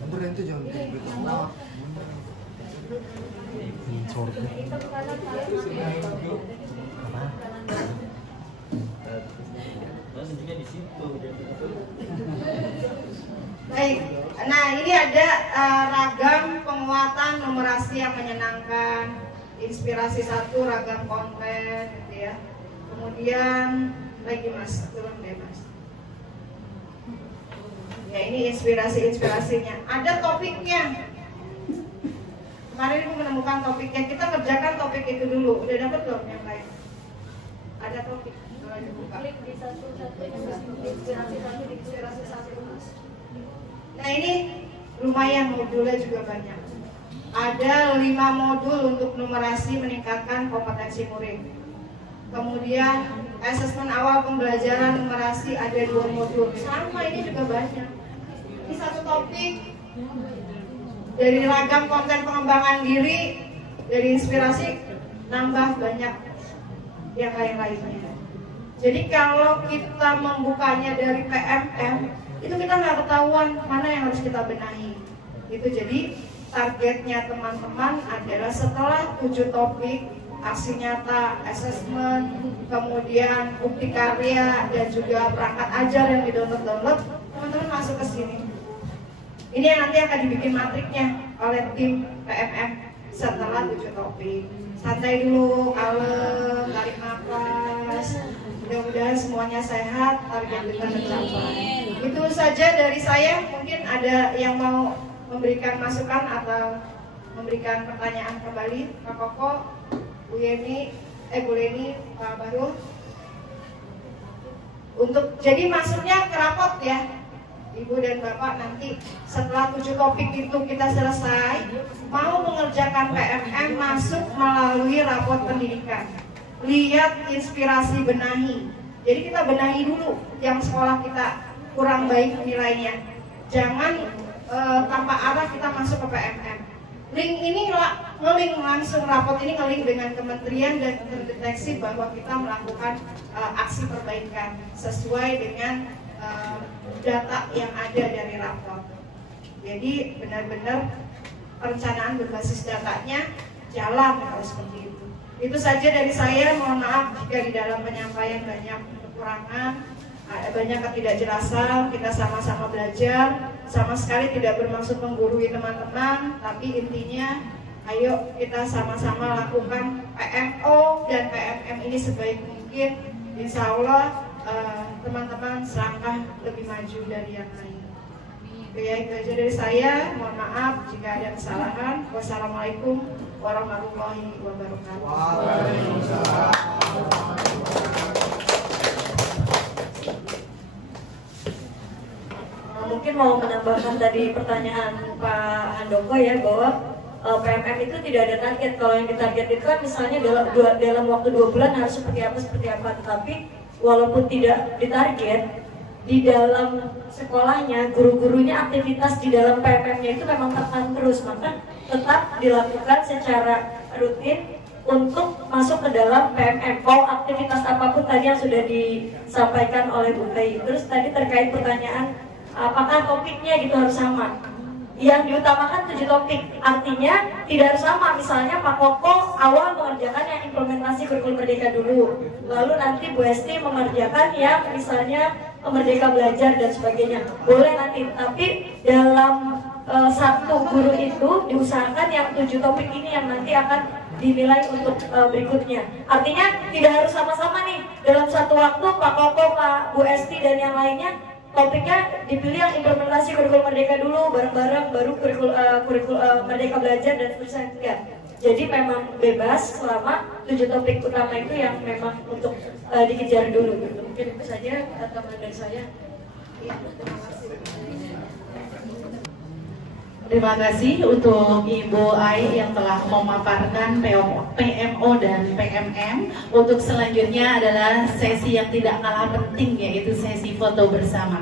Bener itu jangan gitu semua. Baik, nah ini ada ragam penguatan numerasi yang menyenangkan, inspirasi 1 ragam konten, gitu ya. Kemudian lagi Mas, turun deh Mas. Ya ini inspirasinya. Ada topiknya. Kemarin ibu menemukan topiknya. Kita kerjakan topik itu dulu. Udah dapat belum yang lain? Ada topik. Kalau dibuka. Klik di satu-satu inspirasi satu. Nah ini lumayan modulnya juga banyak. Ada 5 modul untuk numerasi meningkatkan kompetensi murid. Kemudian asesmen awal pembelajaran numerasi ada 2 modul. Sama ini juga banyak. Ini satu topik dari ragam konten pengembangan diri, dari inspirasi nambah banyak yang lain-lainnya. Jadi kalau kita membukanya dari PMM, itu kita nggak ketahuan mana yang harus kita benahi. Itu jadi targetnya teman-teman adalah setelah 7 topik, aksi nyata, asesmen, kemudian bukti karya dan juga perangkat ajar yang di-download, teman-teman masuk ke sini. Ini yang nanti akan dibikin matriknya. oleh tim PMM setelah 7 topik. Santai dulu, kalem, tarik nafas. Mudah-mudahan semuanya sehat, target kita tercapai. Itu saja dari saya. Mungkin ada yang mau memberikan masukan atau memberikan pertanyaan kembali, Pak Koko, Bu Leni, Pak Barul. Jadi maksudnya ke rapot ya, Ibu dan Bapak, nanti setelah 7 topik itu kita selesai, mau mengerjakan PMM masuk melalui rapot pendidikan. Lihat, inspirasi, benahi. Jadi kita benahi dulu yang sekolah kita kurang baik nilainya. Jangan tanpa arah kita masuk ke PMM. Link ini ngelink langsung, rapot ini ngelink dengan kementerian dan terdeteksi bahwa kita melakukan aksi perbaikan sesuai dengan data yang ada dari rapor. Jadi benar-benar perencanaan berbasis datanya jalan harus seperti itu. Itu saja dari saya. Mohon maaf jika di dalam penyampaian banyak kekurangan, banyak ketidakjelasan. Kita sama-sama belajar, sama sekali tidak bermaksud menggurui teman-teman, tapi intinya ayo kita sama-sama lakukan PMO dan PMM ini sebaik mungkin. Insya Allah teman-teman selangkah lebih maju dari yang lain. Ya, itu aja dari saya. Mohon maaf jika ada kesalahan. Wassalamualaikum warahmatullahi wabarakatuh. Waalaikumsalam. Mungkin mau menambahkan tadi pertanyaan Pak Handoko ya, bahwa PMM itu tidak ada target. Kalau yang ditarget itu kan misalnya dalam waktu 2 bulan harus seperti apa. Tetapi walaupun tidak ditarget, di dalam sekolahnya guru-gurunya aktivitas di dalam PMM-nya itu memang tekan terus, maka tetap dilakukan secara rutin untuk masuk ke dalam PMM. Aktivitas apapun tadi yang sudah disampaikan oleh Bu Tei. Terus tadi terkait pertanyaan apakah topiknya gitu harus sama. Yang diutamakan 7 topik, artinya tidak harus sama. Misalnya Pak Koko awal mengerjakan yang implementasi kurikulum Merdeka dulu, lalu nanti Bu Esti mengerjakan yang misalnya Merdeka Belajar dan sebagainya. Boleh nanti, tapi dalam satu guru itu diusahakan yang 7 topik ini yang nanti akan dinilai untuk berikutnya. Artinya tidak harus sama-sama nih dalam satu waktu Pak Koko, Pak Bu Esti dan yang lainnya topiknya dipilih yang implementasi kurikulum Merdeka dulu bareng-bareng, baru kurikulum Merdeka Belajar dan seterusnya. Enggak. Jadi memang bebas selama 7 topik utama itu yang memang untuk dikejar dulu gitu. Mungkin itu saja tambahan dari saya. Terima kasih. Terima kasih untuk Ibu Ai yang telah memaparkan PMO dan PMM. Untuk selanjutnya adalah sesi yang tidak kalah penting, yaitu sesi foto bersama.